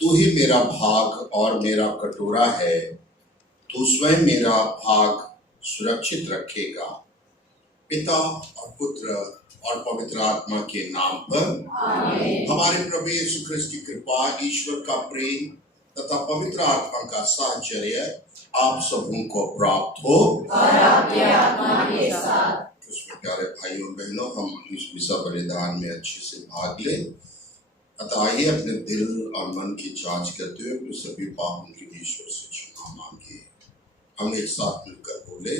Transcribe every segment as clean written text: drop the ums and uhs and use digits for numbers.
तू ही मेरा भाग और मेरा कटोरा है, तू स्वयं मेरा भाग सुरक्षित रखेगा। पिता और पुत्र और पवित्र आत्मा के नाम पर आमीन। हमारे प्रभु यीशु ख्रिस्त की कृपा, ईश्वर का प्रेम तथा पवित्र आत्मा का साहचर्य आप सबों को प्राप्त हो और आपके आत्मा के साथ। उसमें प्यारे भाइयों बहनों, हम इस मिसा बलिदान में अच्छे से भाग लें। अतः आइए अपने दिल और मन की जांच करते हुए अपने सभी पापों के लिए ईश्वर से क्षमा मांगे। हम एक साथ मिलकर बोले,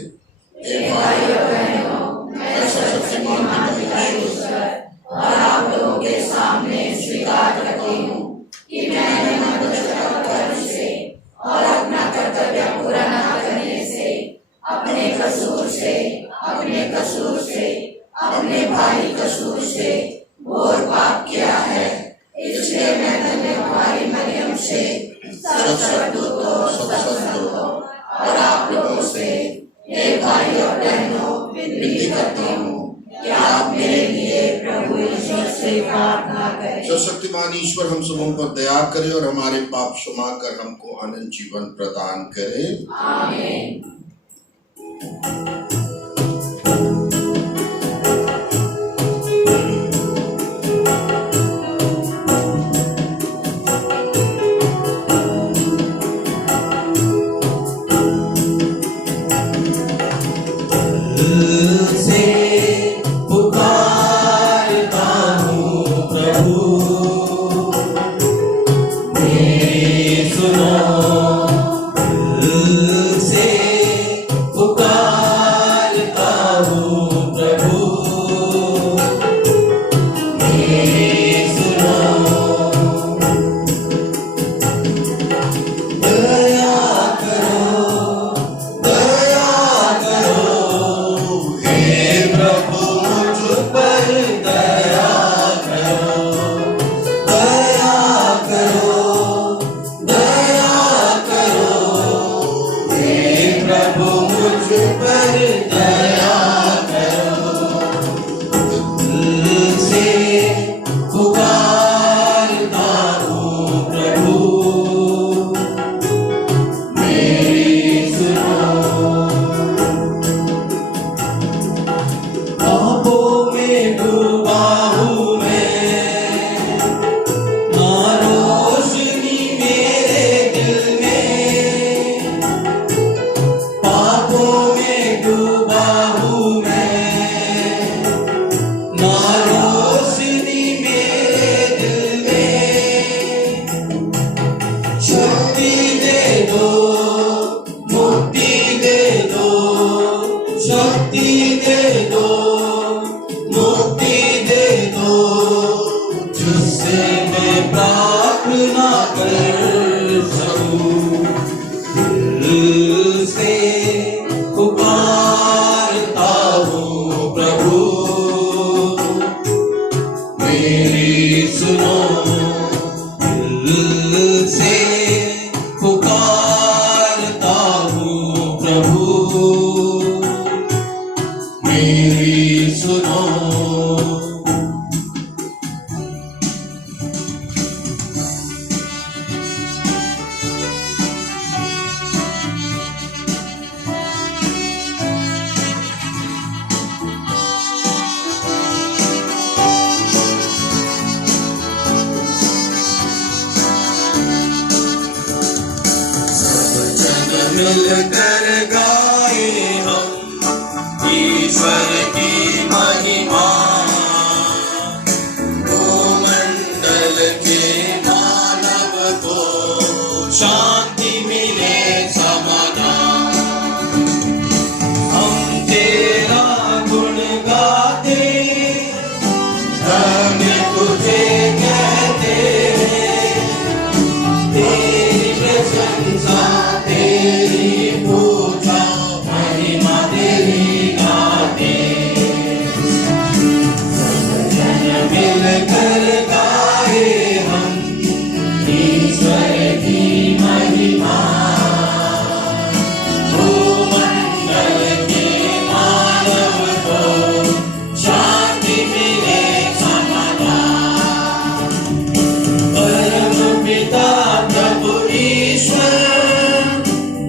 हे भाइयों बहनों, मैं सर्वशक्तिमान पिता ईश्वर और आप लोगों के सामने स्वीकार करती हूँ कि मैंने कर्म से और अपना कर्तव्य पूरा न करने से, अपने कसूर से, अपने भाई कसूर से घोर पाप किया है। इसलिए मैं धन्य कुमारी मरियम से, सब स्वर्गदूतों, सब संतों और आप लोगों से, हे भाई और बहनों, विनती करता हूँ कि आप मेरे लिए प्रभु ईश्वर से प्रार्थना करें। सर्वशक्तिमान ईश्वर हम सबों पर दया करे और हमारे पाप क्षमा कर हमको अनंत जीवन प्रदान करे। आमीन। मिलकर गाए हम ईश्वर की महिमा, भूमंडल के मानव को शांति मिले समाधान। हम तेरा गुण गाते, धन्य तुझे कहते, तेरी प्रशंसा तेरी पूजा महिमा तेरी गाते। सब जन मिलकर गाए हम ईश्वर की महिमा, भूमंडल के मानव को शांति मिले समाधान। परम पिता प्रभु ईश्वर,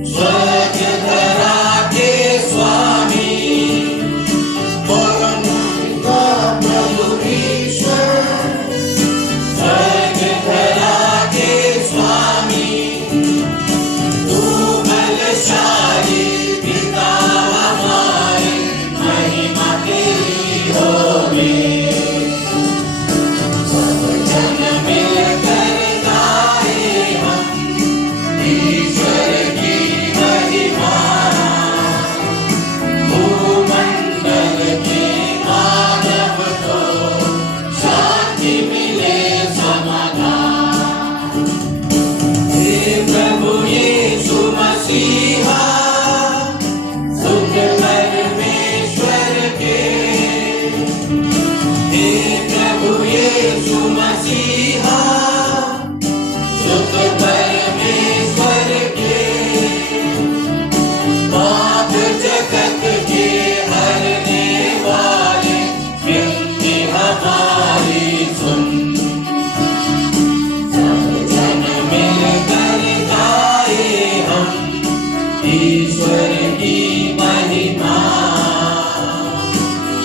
स्वर्ग धरा के स्वामी, परम पिता प्रभु ईश्वर, स्वर्ग धरा के स्वामी, तू बलशाली पिता हमारे, महिमा तेरी होवे। सब जन मिलकर गाए हम ईश्वर की महिमा, भूमंडल के मानव को शांति मिले समाधान। हे प्रभु यीशु मसीहा, सुख परमेश्वर के, हे प्रभु यीशु मसीहा, सुख परमेश्वर के, पाप जगत के हरने वाले, विनती हमारी सुन। सब जन मिलकर गाए हम ईश्वर की महिमा,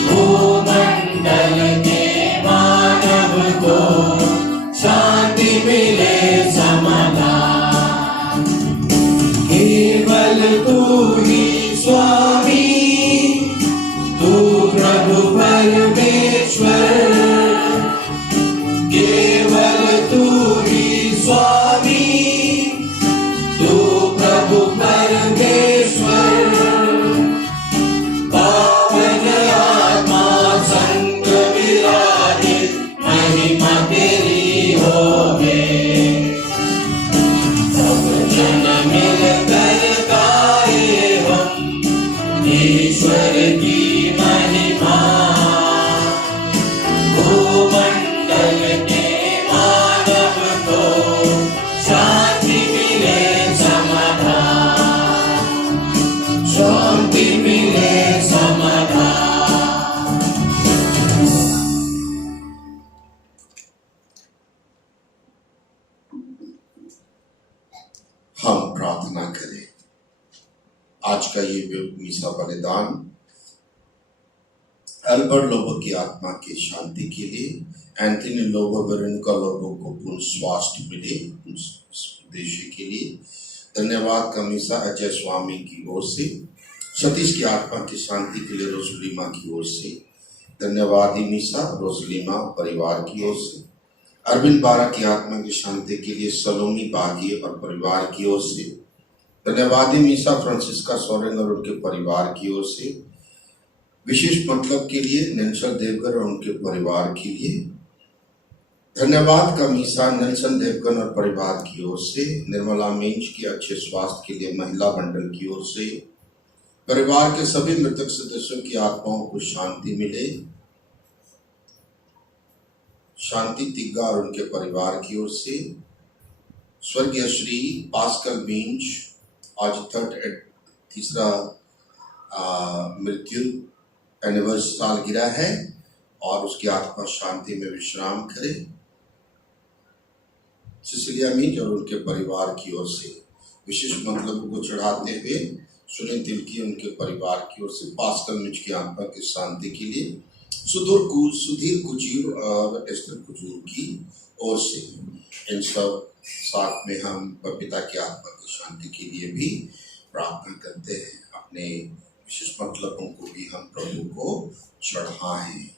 भूमंडल के मानव को शांति मिले समाधान। केवल तू ही स्वामी, तू प्रभु परमेश्वर, केवल तू ही स्वामी, तू प्रभु परमेश्वर, पावन आत्मा संग विराजे, महिमा तेरी होवे। सब जन मिलकर गाए हम ईश्वर की महिमा, भूमंडल के मानव को शांति मिले समाधान, शांति मिले समाधान। हम प्रार्थना करें। आज का ये मिसा बलिदान अल्बर्ट लोबो की आत्मा की शांति के लिए, एंथनी लोबो वेरोनिका लोबो को पूर्ण स्वास्थ्य मिले उस उद्देश्य के लिए, धन्यवाद का मिसा अजय स्वामी की ओर से, सतीश की आत्मा की शांति के लिए रोजलीमा की ओर से, धन्यवादी मिसा रोजलीमा परिवार की ओर से, अरविंद बारा की आत्मा की शांति के लिए सलोमी बागी और परिवार की ओर से, धन्यवादी मिसा फ्रांसिस्का सोरेन और उनके परिवार की ओर से, विशेष मतलब के लिए नेल्सन देवगन और उनके परिवार के लिए, धन्यवाद का मीसा नेल्सन देवगन और परिवार की ओर से, निर्मला मिंज के अच्छे स्वास्थ्य के लिए महिला मंडल की ओर से, परिवार के सभी मृतक सदस्यों की आत्माओं को शांति मिले, शांति तिग्गा और उनके परिवार की ओर से, स्वर्गीय श्री पास्कल मिंज आज तीसरा मृत्यु एनिवर्सरी सालगिरह है और उसकी आत्मा शांति में विश्राम करे। सिसिलिया मिंज और उनके परिवार की ओर से विशेष मतलब को चढ़ाते हुए सुनील तिलकी उनके परिवार की ओर से, पास्कल मिंज की आत्मा की शांति के लिए सुधीर कुचूर और एस्टर कुचूर की ओर से, इन सब साथ में हम पिता की आत्मा की शांति के लिए भी प्रार्थना करते हैं, अपने विशेष मतलबों को भी हम प्रभु को चढ़ाएं।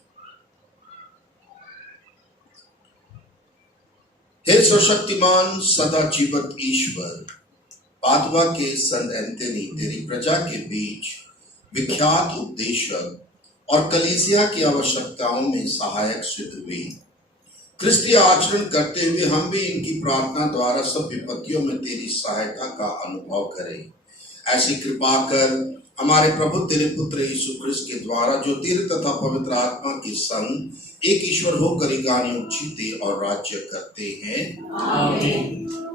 हे सर्वशक्तिमान सदा जीवित ईश्वर, पादुआ के संत एंथनी तेरी प्रजा के बीच विख्यात उपदेशक और कलीसिया की आवश्यकताओं में सहायक सिद्ध हुई। क्रिस्तीय आचरण करते हुए हम भी इनकी प्रार्थना द्वारा सब विपत्तियों में तेरी सहायता का अनुभव करें। ऐसी कृपा कर हमारे प्रभु तेरे पुत्र यीशु क्रिस्त के द्वारा, जो तेरे तथा पवित्र आत्मा के संग एक ईश्वर होकर युगानुयुग जीते और राज्य करते हैं। आमीन।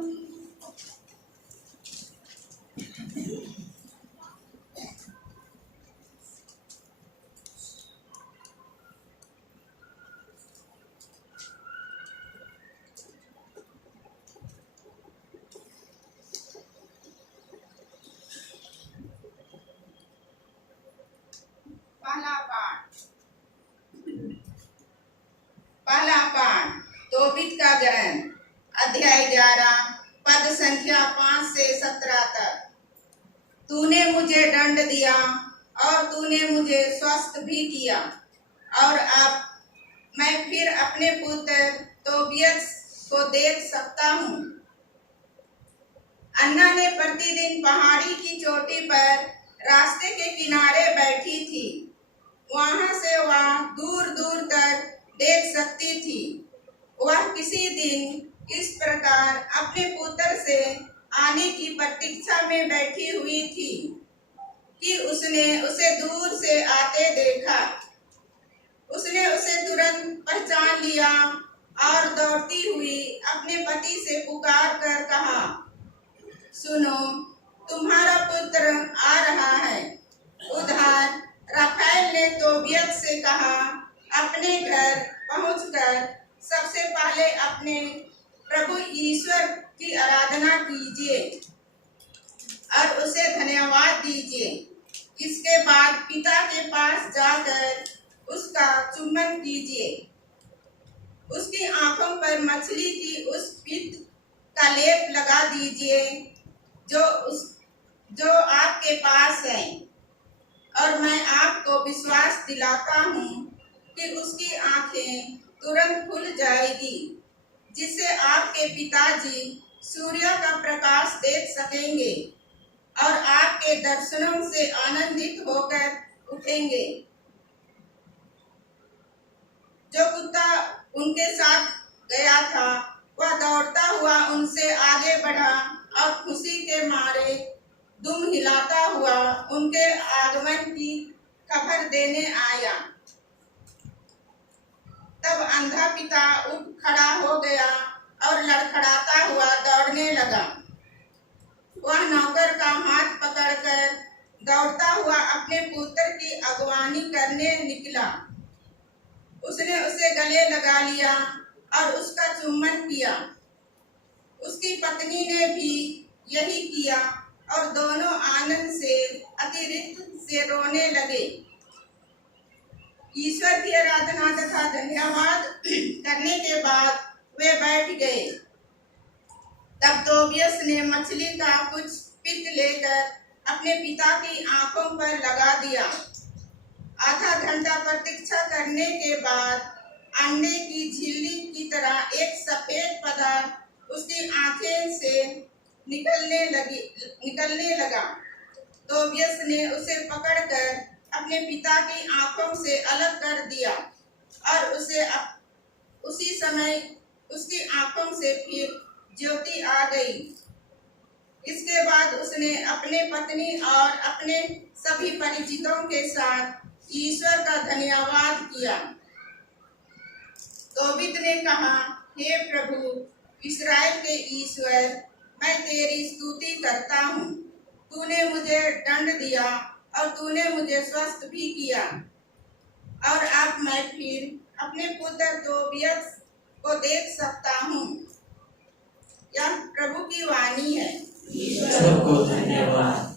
पहला पाठ तोबित का जन्म, अध्याय 11, पद संख्या 5 से 17 तक। तूने मुझे दंड दिया और तूने मुझे स्वस्थ भी किया, और अब मैं फिर अपने पुत्र तोबियत को देख सकता हूँ। अन्ना ने प्रतिदिन पहाड़ी की चोटी पर रास्ते के किनारे बैठी थी। वहां से वह दूर दूर तक देख सकती थी। वह किसी दिन इस प्रकार अपने पुत्र से आने की प्रतीक्षा में बैठी हुई थी कि उसने उसे दूर से आते देखा। उसने उसे तुरंत पहचान लिया और दौड़ती हुई अपने पति से पुकार कर कहा, सुनो, तुम्हारा पुत्र आ रहा है। उधर राफेल ने तोबियत से कहा, अपने घर पहुंचकर सबसे पहले अपने प्रभु ईश्वर की आराधना कीजिए और उसे धन्यवाद दीजिए। इसके बाद पिता के पास जाकर उसका चुम्बन कीजिए। उसकी आंखों पर मछली की उस पित्त का लेप लगा दीजिए जो आपके पास है, और मैं आपको विश्वास दिलाता हूँ कि उसकी आंखें तुरंत खुल जाएगी, जिससे आपके पिताजी सूर्य का प्रकाश देख सकेंगे और आपके दर्शनों से आनंदित होकर उठेंगे। जो कुत्ता उनके साथ गया था वह दौड़ता हुआ उनसे आगे बढ़ा और खुशी के मारे दुम हिलाता हुआ उनके आगमन की खबर देने आया। तब अंधा पिता उठ खड़ा हो गया और लड़खड़ाता हुआ दौड़ने लगा। वह नौकर का हाथ पकड़कर दौड़ता हुआ अपने पुत्र की अगवानी करने निकला। उसने उसे गले लगा लिया और उसका चुम्बन किया। उसकी पत्नी ने भी यही किया और दोनों आनंद से अतिरिक्त से रोने लगे। ईश्वर की आराधना तथा धन्यवाद करने के बाद वे बैठ गए। तब तोबियस ने मछली का कुछ पित्त लेकर अपने पिता की आंखों पर लगा दिया। आधा घंटा प्रतीक्षा करने के बाद अंडे की झिल्ली की तरह एक सफेद पदार्थ उसकी आंखें से निकलने लगा। तोबियस ने उसे पकड़कर अपने पिता की आंखों से अलग कर दिया और उसी समय उसकी आंखों से फिर ज्योति आ गई। इसके बाद उसने अपने पत्नी और अपने सभी परिचितों के साथ ईश्वर का धन्यवाद किया। तोबित ने कहा, हे प्रभु इस्राएल के ईश्वर, मैं तेरी स्तुति करता हूँ। तूने मुझे दंड दिया और तूने मुझे स्वस्थ भी किया, और अब मैं फिर अपने पुत्र तोबियस को देख सकता हूँ। यह प्रभु की वाणी है। ईश्वर को धन्यवाद।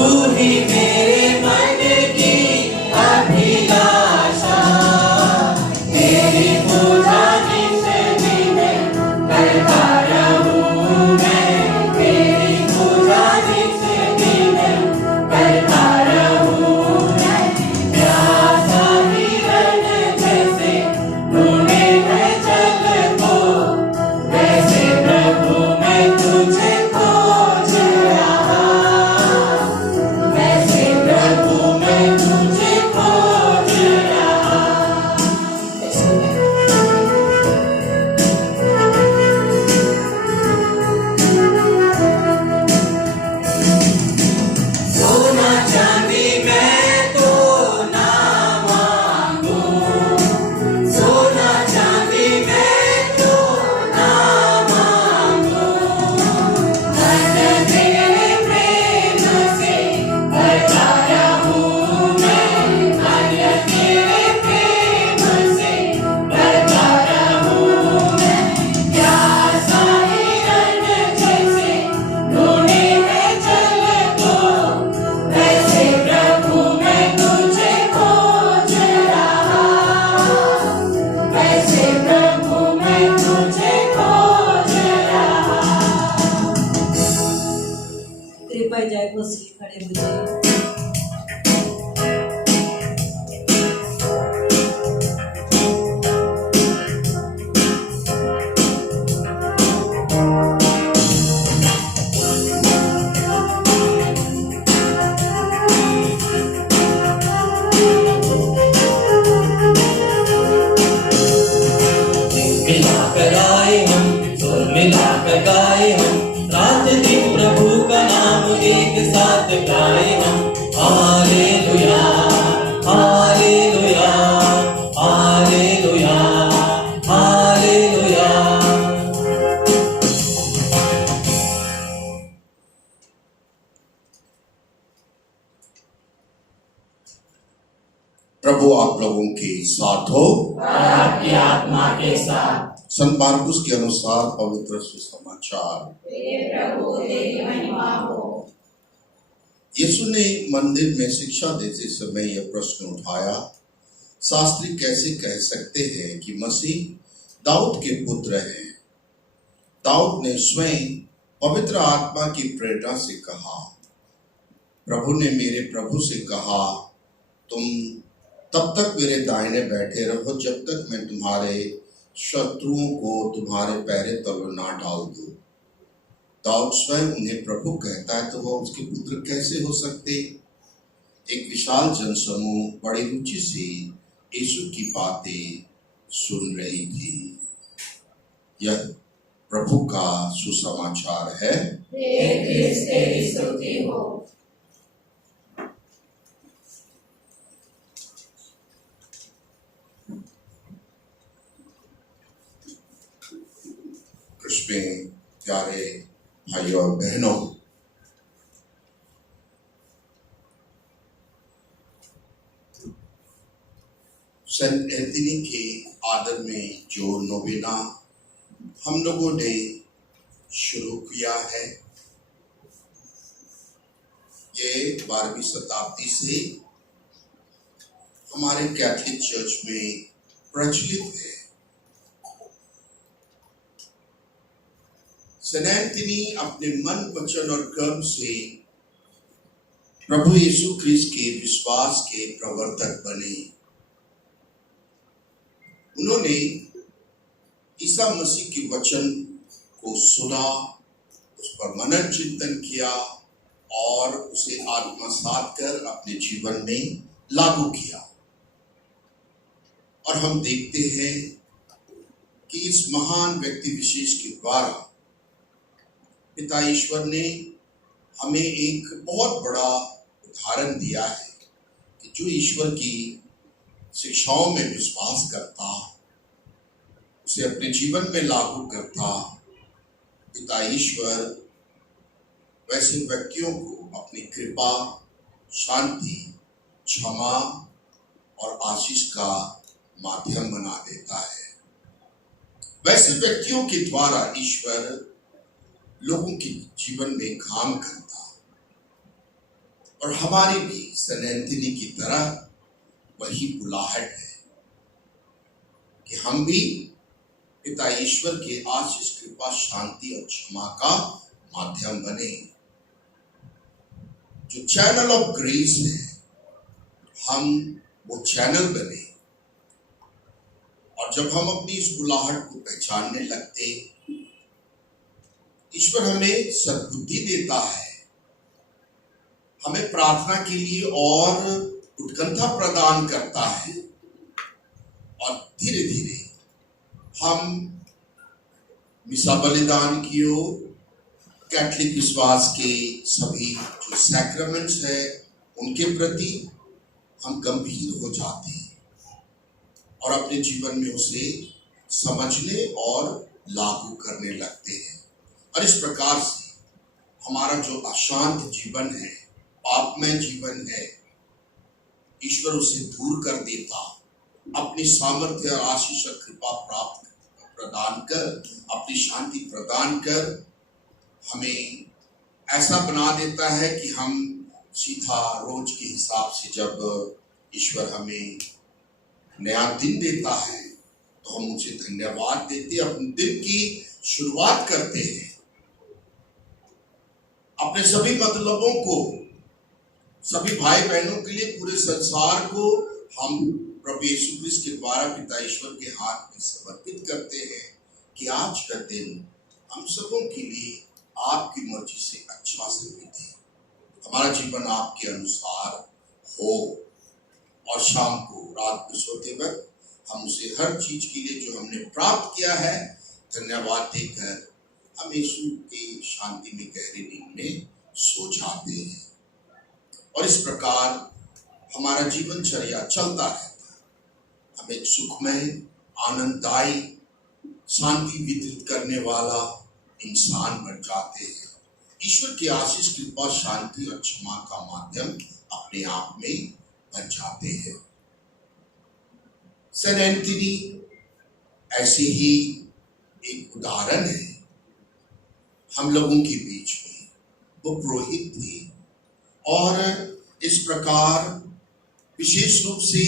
तू ही मेरे मन की अभिलाषा, तेरी पूजा नित दिन करता रहूं मैं, तेरी पूजा नित दिन करता रहूं मैं। प्यासा हिरण जैसे ढूंढे है जल को, वैसे प्रभु मैं तुझे खोज रहा, वैसे प्रभु मैं तुझे खोज रहा। सोना चांदी मैं तो ना मांगू, सोना चांदी मैं तो ना मांगू, धन तेरे प्रेम से भरता रहूं मैं, धन तेरे प्रेम से भरता रहूं मैं। प्यासा हिरण जैसे ढूंढे है जल को, वैसे प्रभु मैं तुझे खोज रहा, वैसे प्रभु मैं तुझे खोज रहा। कृपया जय को श्री खड़े हो जाइए। मिलाकर आए हम, सुर मिलाकर गाए हम, रात दिन प्रभु का नाम एक साथ गाए हम। Hallelujah, hallelujah, hallelujah, hallelujah. प्रभु आप लोगों के साथ हो। और आपकी आत्मा के साथ। संत मार्कुस के अनुसार पवित्र सुसमाचार। हे प्रभु तेरी महिमा हो। यीशु ने मंदिर में शिक्षा देते समय यह प्रश्न उठाया, शास्त्री कैसे कह सकते हैं कि मसीह दाऊद के पुत्र हैं? दाऊद ने स्वयं पवित्र आत्मा की प्रेरणा से कहा, प्रभु ने मेरे प्रभु से कहा, तुम तब तक मेरे दाहिने बैठे रहो जब तक मैं तुम्हारे शत्रुओं को तुम्हारे पैरों तले ना डाल दूं। दाऊद स्वयं उन्हें प्रभु कहता है तो वह उसके पुत्र कैसे हो सकते? एक विशाल जनसमूह बड़ी रुचि से यीशु की बातें सुन रही थी। यह प्रभु का सुसमाचार है। हे क्रिस्त तेरी स्तुति हो। कृष्ण में प्यारे भाइयों और बहनों, सेंट एंथनी के आदर में जो नोवेना हम लोगों ने शुरू किया है, ये 12वीं शताब्दी से हमारे कैथोलिक चर्च में प्रचलित है। सेंट एंथनी अपने मन, वचन और कर्म से प्रभु यीशु ख्रिस्त के विश्वास के प्रवर्तक बने। उन्होंने ईसा मसीह के वचन को सुना, उस पर मनन चिंतन किया और उसे आत्मसात कर अपने जीवन में लागू किया। और हम देखते हैं कि इस महान व्यक्ति विशेष के द्वारा पिता ईश्वर ने हमें एक बहुत बड़ा उदाहरण दिया है कि जो ईश्वर की शिक्षाओं में विश्वास करता, उसे अपने जीवन में लागू करता, पिता ईश्वर वैसे व्यक्तियों को अपनी कृपा, शांति, क्षमा और आशीष का माध्यम बना देता है। वैसे व्यक्तियों के द्वारा ईश्वर लोगों के जीवन में काम करता। और हमारी भी सेंट एंथनी की तरह वही बुलाहट है कि हम भी पिता ईश्वर के आशीष, कृपा, शांति और क्षमा का माध्यम बने। जो चैनल ऑफ ग्रेस है, हम वो चैनल बने। और जब हम अपनी इस बुलाहट को पहचानने लगते, ईश्वर हमें सद्बुद्धि देता है, हमें प्रार्थना के लिए और उत्कंठा प्रदान करता है, और धीरे धीरे हम मिसा बलिदान की ओर, कैथलिक विश्वास के सभी जो सैक्रामेंट्स है उनके प्रति हम गंभीर हो जाते हैं और अपने जीवन में उसे समझने और लागू करने लगते हैं। और इस प्रकार से हमारा जो अशांत जीवन है, पापमय जीवन है, ईश्वर उसे दूर कर देता, अपनी सामर्थ्य और आशीष और कृपा प्राप्त प्रदान कर, अपनी शांति प्रदान कर हमें ऐसा बना देता है कि हम सीधा रोज के हिसाब से जब ईश्वर हमें नया दिन देता है तो हम उसे धन्यवाद देते, अपने दिन की शुरुआत करते हैं। अपने सभी मतलबों को, सभी भाई बहनों के लिए, पूरे संसार को हम प्रभु यीशु क्रिस्त के द्वारा पिता ईश्वर के हाथ में समर्पित करते हैं कि आज का दिन हम सबों के लिए आपकी मर्जी से अच्छा से बीते, हमारा जीवन आपके अनुसार हो, और शाम को रात को सोते वक्त हम उसे हर चीज के लिए जो हमने प्राप्त किया है धन्यवाद देकर हम यीशु की शांति में, गहरी नींद में सो जाते हैं। और इस प्रकार हमारा जीवनचर्या चलता रहता है, हम एक सुखमय, आनंददायी, शांति वितरित करने वाला इंसान बन जाते हैं। ईश्वर की आशीष, कृपा, शांति और क्षमा का माध्यम अपने आप में बन जाते हैं। सेंट एंथनी ऐसे ही एक उदाहरण है हम लोगों के बीच में। वो पुरोहित थे और इस प्रकार विशेष रूप से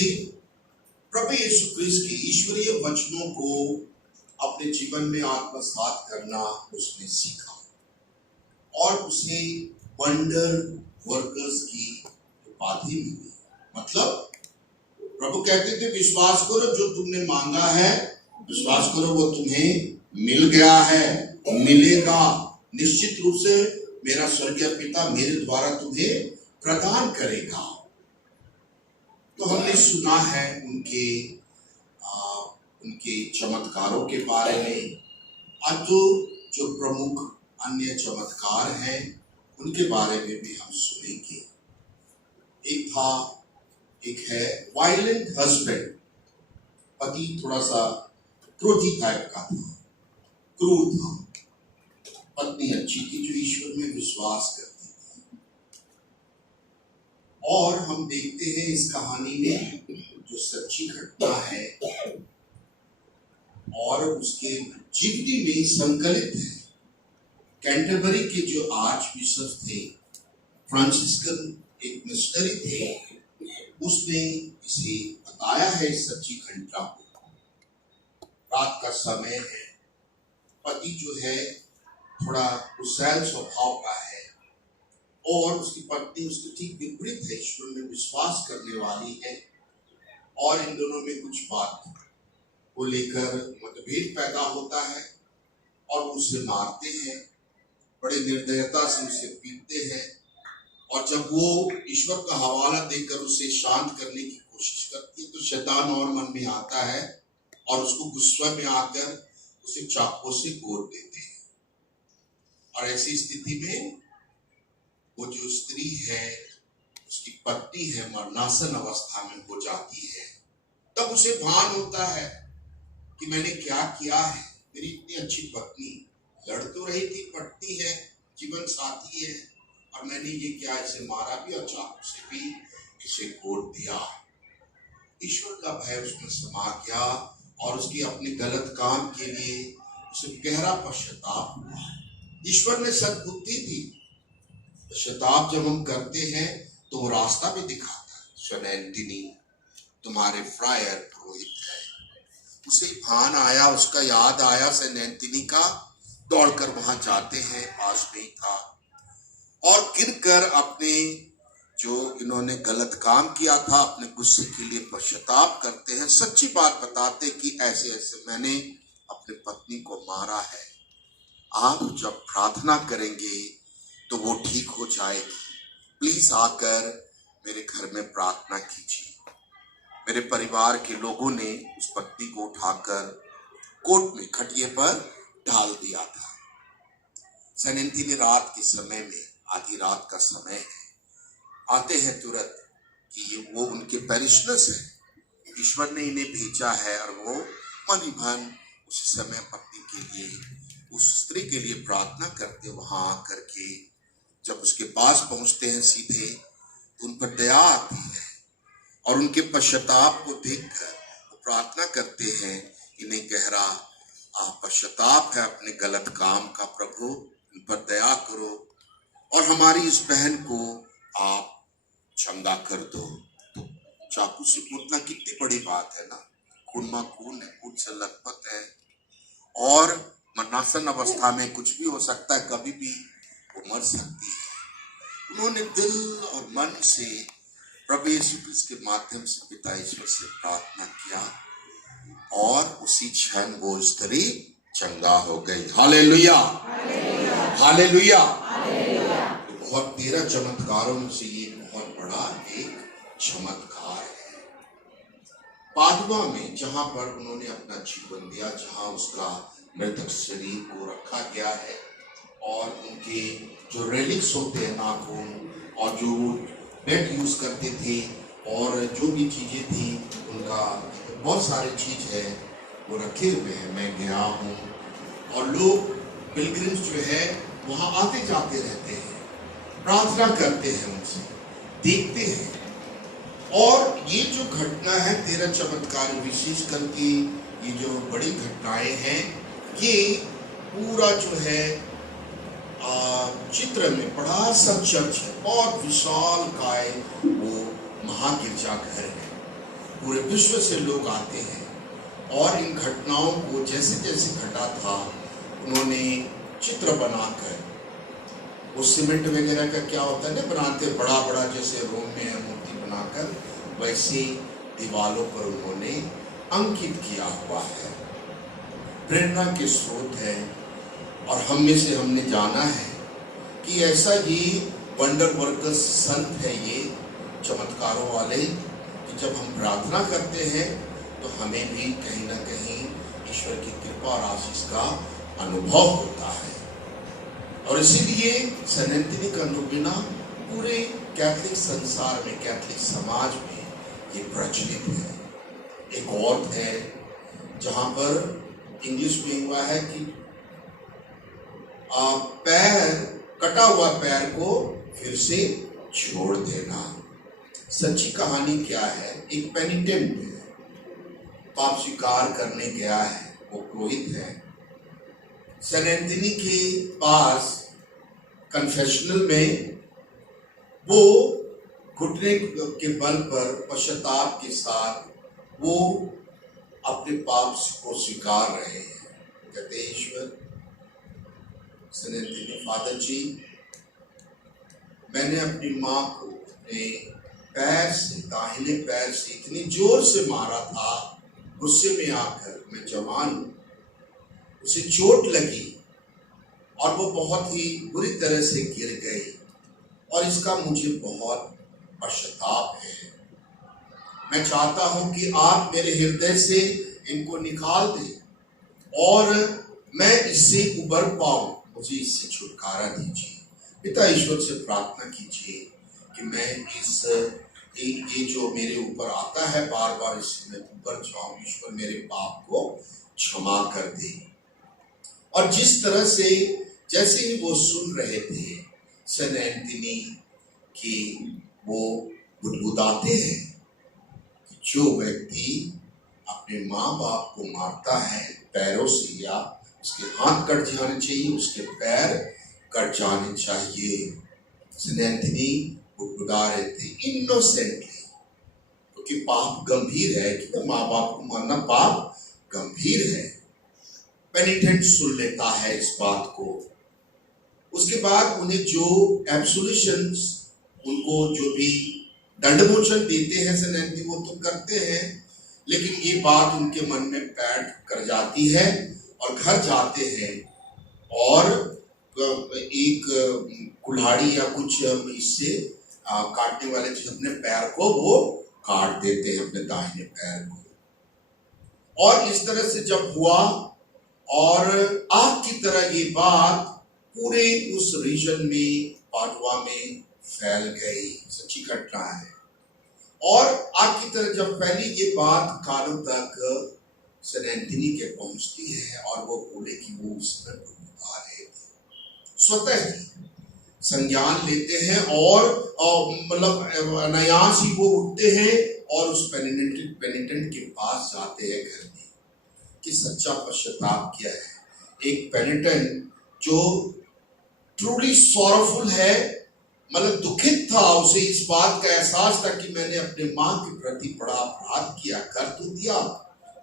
प्रभु यीशु क्रिस्त के ईश्वरीय वचनों को अपने जीवन में आत्मसात करना उसने सीखा और उसे वंडर वर्कर्स की उपाधि मिली। मतलब प्रभु कहते थे विश्वास करो, जो तुमने मांगा है विश्वास करो वो तुम्हें मिल गया है, मिलेगा, निश्चित रूप से मेरा स्वर्गीय पिता मेरे द्वारा तुम्हें प्रदान करेगा। तो हमने सुना है उनके चमत्कारों के बारे में। आज तो जो प्रमुख अन्य चमत्कार हैं उनके बारे में भी हम सुनेंगे। एक है वायलेंट हस्बैंड, पति थोड़ा सा क्रोधी टाइप का था, क्रूर था। पत्नी अच्छी थी जो ईश्वर में विश्वास करती थी। और हम देखते हैं इस कहानी में जो सच्ची घटना है और उसके जीवनी में संकलित है। कैंटरबरी के जो आर्च बिशप थे, फ्रांसिस्कन एक मिशनरी थे, उसने इसे बताया है इस सच्ची घटना को। रात का समय है, पति जो है थोड़ा गुस्सैल स्वभाव का है और उसकी पत्नी उसके ठीक विपरीत है, ईश्वर में विश्वास करने वाली है। और इन दोनों में कुछ बात को लेकर मतभेद पैदा होता है और उसे मारते हैं, बड़े निर्दयता से उसे पीटते हैं। और जब वो ईश्वर का हवाला देकर उसे शांत करने की कोशिश करती है तो शैतान और मन में आता है और उसको गुस्से में आकर उसे चाकू से गोद देते हैं। और ऐसी स्थिति में वो जो स्त्री है, उसकी पत्नी है, मरणासन अवस्था में हो जाती है। तब उसे भान होता है कि मैंने क्या किया है, मेरी इतनी अच्छी पत्नी लड़ तो रही थी, पटती है, जीवन साथी है, और मैंने ये क्या, इसे मारा भी और चाकू से भी इसे गोद दिया। ईश्वर का भय उसमें समा गया और उसकी अपने गलत काम के लिए उसे गहरा पश्चाताप हुआ। ईश्वर ने सद्बुद्धि दी। पश्चाताप जब हम करते हैं वो रास्ता भी दिखाता है। सेंट एंथनी तुम्हारे फ्रायर पुरोहित है। उसे भान आया, उसका याद आया सेंट एंथनी का, दौड़कर वहां जाते हैं, पास में ही था, और गिरकर अपने जो इन्होंने गलत काम किया था अपने गुस्से के लिए पश्चाताप करते हैं, सच्ची बात बताते कि ऐसे ऐसे मैंने अपने पत्नी को मारा है। आप जब प्रार्थना करेंगे तो वो ठीक हो जाएगी। प्लीज आकर मेरे घर में प्रार्थना कीजिए। मेरे परिवार के लोगों ने उस पत्नी को उठाकर कोर्ट में खटिए पर डाल दिया था। सेंट एंथनी रात के समय में, आधी रात का समय है, आते हैं तुरंत कि ये वो उनके पैरिशनर्स हैं, ईश्वर ने इन्हें भेजा है, और वो मन ही मन उस समय पत्नी के लिए, उस स्त्री के लिए प्रार्थना करते। वहां आकर के जब उसके पास पहुंचते हैं सीधे, तो उन पर दया आती है और उनके पश्चाताप को देखकर वो प्रार्थना करते हैं, इन्हें गहरा पश्चाताप है अपने गलत काम का, प्रभु इन पर दया करो और हमारी इस बहन को आप चंगा कर दो। तो चाकू से कूदना कितनी बड़ी बात है ना, खून मां खून है, खून से लथपथ है और मरणासन अवस्था में कुछ भी हो सकता है, कभी भी वो मर सकती है। उन्होंने दिल और मन से प्रभु यीशु क्रिस्त के माध्यम से पिता ईश्वर से प्रार्थना किया और उसी क्षण वो स्त्री चंगा हो गई। Hallelujah, hallelujah. बहुत 13 चमत्कारों में से ये बहुत बड़ा एक चमत्कार है। पादुआ में जहां पर उन्होंने अपना जीवन दिया, जहां उसका मृतक शरीर को रखा गया है और उनके जो रेलिक्स होते हैं, नाखून और जो बेड यूज करते थे और जो भी चीजें थी उनका, बहुत सारी चीज है वो रखे हुए हैं। मैं गया हूँ और लोग पिलग्रिम्स जो है वहां आते जाते रहते हैं, प्रार्थना करते हैं, उनसे देखते हैं। और ये जो घटना है 13 चमत्कार, विशेष करके ये जो बड़ी घटनाएं हैं, ये पूरा जो है चित्र में बड़ा सा चर्च है, बहुत विशाल काय वो महागिरजाघर है। पूरे विश्व से लोग आते हैं और इन घटनाओं को जैसे जैसे घटा था उन्होंने चित्र बनाकर, वो सीमेंट वगैरह का क्या होता है ना, बनाते बड़ा बड़ा, जैसे रोम में है मूर्ति बनाकर, वैसे दीवालों पर उन्होंने अंकित किया हुआ है। प्रेरणा के स्रोत है और हम में से हमने जाना है कि ऐसा ये वंडर वर्कर्स संत है, ये चमत्कारों वाले, कि जब हम प्रार्थना करते हैं तो हमें भी कहीं ना कहीं ईश्वर की कृपा और आशीष का अनुभव होता है। और इसीलिए सेंट एंथनी का नोवेना पूरे कैथलिक संसार में, कैथलिक समाज में ये प्रचलित है। एक और है जहां पर इंग्लिश में हुआ है कि पैर, कटा हुआ पैर को फिर से छोड़ देना। सच्ची कहानी क्या है, एक पेनिटेंट है, पाप स्वीकार करने गया है, वो पुरोहित है। सेंट एंथनी के पास कन्फेशनल में वो घुटने के बल पर पश्चाताप के साथ वो अपने पाप को स्वीकार रहे हैं। कहते ईश्वर, सेंट एंथनी, फादर जी, मैंने अपनी माँ को अपने पैर से, दाहिने पैर से इतनी जोर से मारा था, गुस्से में आकर, मैं जवान हूँ, उसे चोट लगी और वो बहुत ही बुरी तरह से गिर गई और इसका मुझे बहुत पश्चाताप है। मैं चाहता हूं कि आप मेरे हृदय से इनको निकाल दें और मैं इससे उबर पाऊं, मुझे इससे छुटकारा दीजिए। पिता ईश्वर से प्रार्थना कीजिए कि मैं इस ये जो मेरे ऊपर आता है बार बार, इससे मैं उबर जाऊं। ईश्वर मेरे पाप को क्षमा कर दे। और जिस तरह से, जैसे ही वो सुन रहे थे सेंट एंथनी की, वो गुदगुदाते हैं कि जो व्यक्ति अपने माँ बाप को मारता है पैरों से, या उसके हाथ कट जाने चाहिए, उसके पैर कट जाने चाहिए। सेंट एंथनी बुदबुदा रहे थे इनोसेंटली, क्योंकि पाप गंभीर है कि माँ बाप को मारना पाप गंभीर है। पेनिटेंट सुन लेता है इस बात को। उसके बाद उन्हें जो एब्सोल्यूशंस, उनको जो भी दंडमोचन देते हैं सेंट एंथनी, वो तो करते हैं, लेकिन ये बात उनके मन में बैठ कर जाती है और घर जाते हैं और एक कुल्हाड़ी या कुछ इससे काटने वाले चीज अपने पैर को वो काट देते हैं, अपने दाहिने पैर को। और इस तरह से जब हुआ और आग की तरह ये बात पूरे उस रीजन में, पाडुआ में फैल गई, सच्ची घटना है। और आग की तरह जब फैली ये बात कानों तक सेंट एंथनी के पहुंचती है और वो बोले कि वो उसमें बुदबुदा रहे थे, स्वतः ही संज्ञान लेते हैं और मतलब अनायास ही वो उठते हैं और उस पेनिटेंट के पास जाते हैं घर में कि सच्चा पश्चाताप किया है। एक पेनिटेंट जो ट्रूली सॉरोफुल है, मतलब दुखित था, उसे इस बात का एहसास था कि मैंने अपने माँ के प्रति बड़ा अपराध किया, कर तो दिया,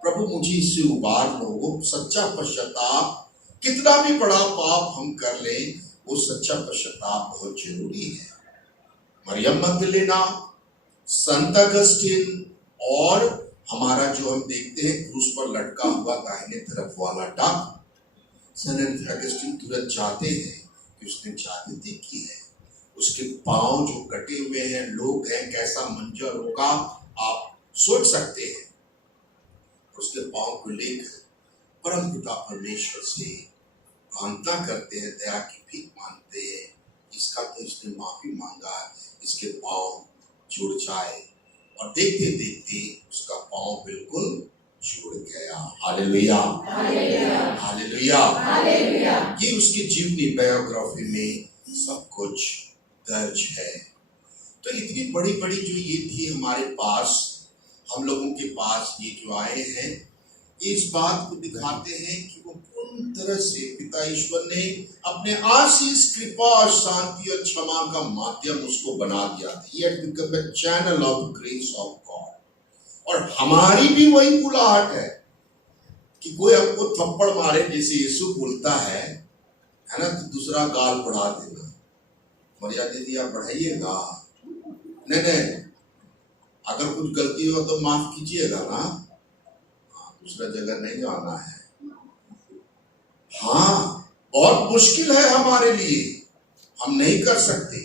प्रभु मुझे इससे उबार लो। वो सच्चा पश्चाताप, कितना भी बड़ा पाप हम कर लें, वो सच्चा पश्चाताप बहुत जरूरी है। मरियम मगदलेना, संत अगस्टिन और हमारा जो हम देखते हैं क्रूस पर लटका हुआ दाहिने तरफ वाला डक, सेंट अगस्टिन तुरंत जाते हैं कि उसने जागृति की है, उसके पांव जो कटे हुए हैं, लोग हैं, कैसा मंजर होगा आप सोच सकते हैं। उसके पांव को लेकर परम पिता परमेश्वर से प्रार्थना करते हैं, दया की भीख मांगते हैं, इसका तो इसने माफी मांगा, इसके पांव जुड़ जाए। और देखते देखते उसका पांव बिल्कुल जुड़ गया। Hallelujah, hallelujah, hallelujah. ये उसकी जीवनी बायोग्राफी में सब कुछ दर्ज है। तो इतनी बड़ी बड़ी जो ये थी हमारे पास, हम लोगों के पास ये जो आए हैं, इस बात को दिखाते हैं कि वो पूर्ण तरह से पिता ईश्वर ने अपने आशीष, कृपा और शांति और क्षमा का माध्यम उसको बना दिया था। He had become a channel of grace of God। और हमारी भी वही बुलाहट है कि कोई हमको थप्पड़ मारे, जैसे यीशु बोलता है ना, तो दूसरा गाल बढ़ा देना, मर्यादा दिया बढ़ाइएगा, नहीं, अगर कुछ गलती हो तो माफ कीजिएगा ना, दूसरा जगह नहीं जाना है। हाँ, बहुत मुश्किल है हमारे लिए, हम नहीं कर सकते,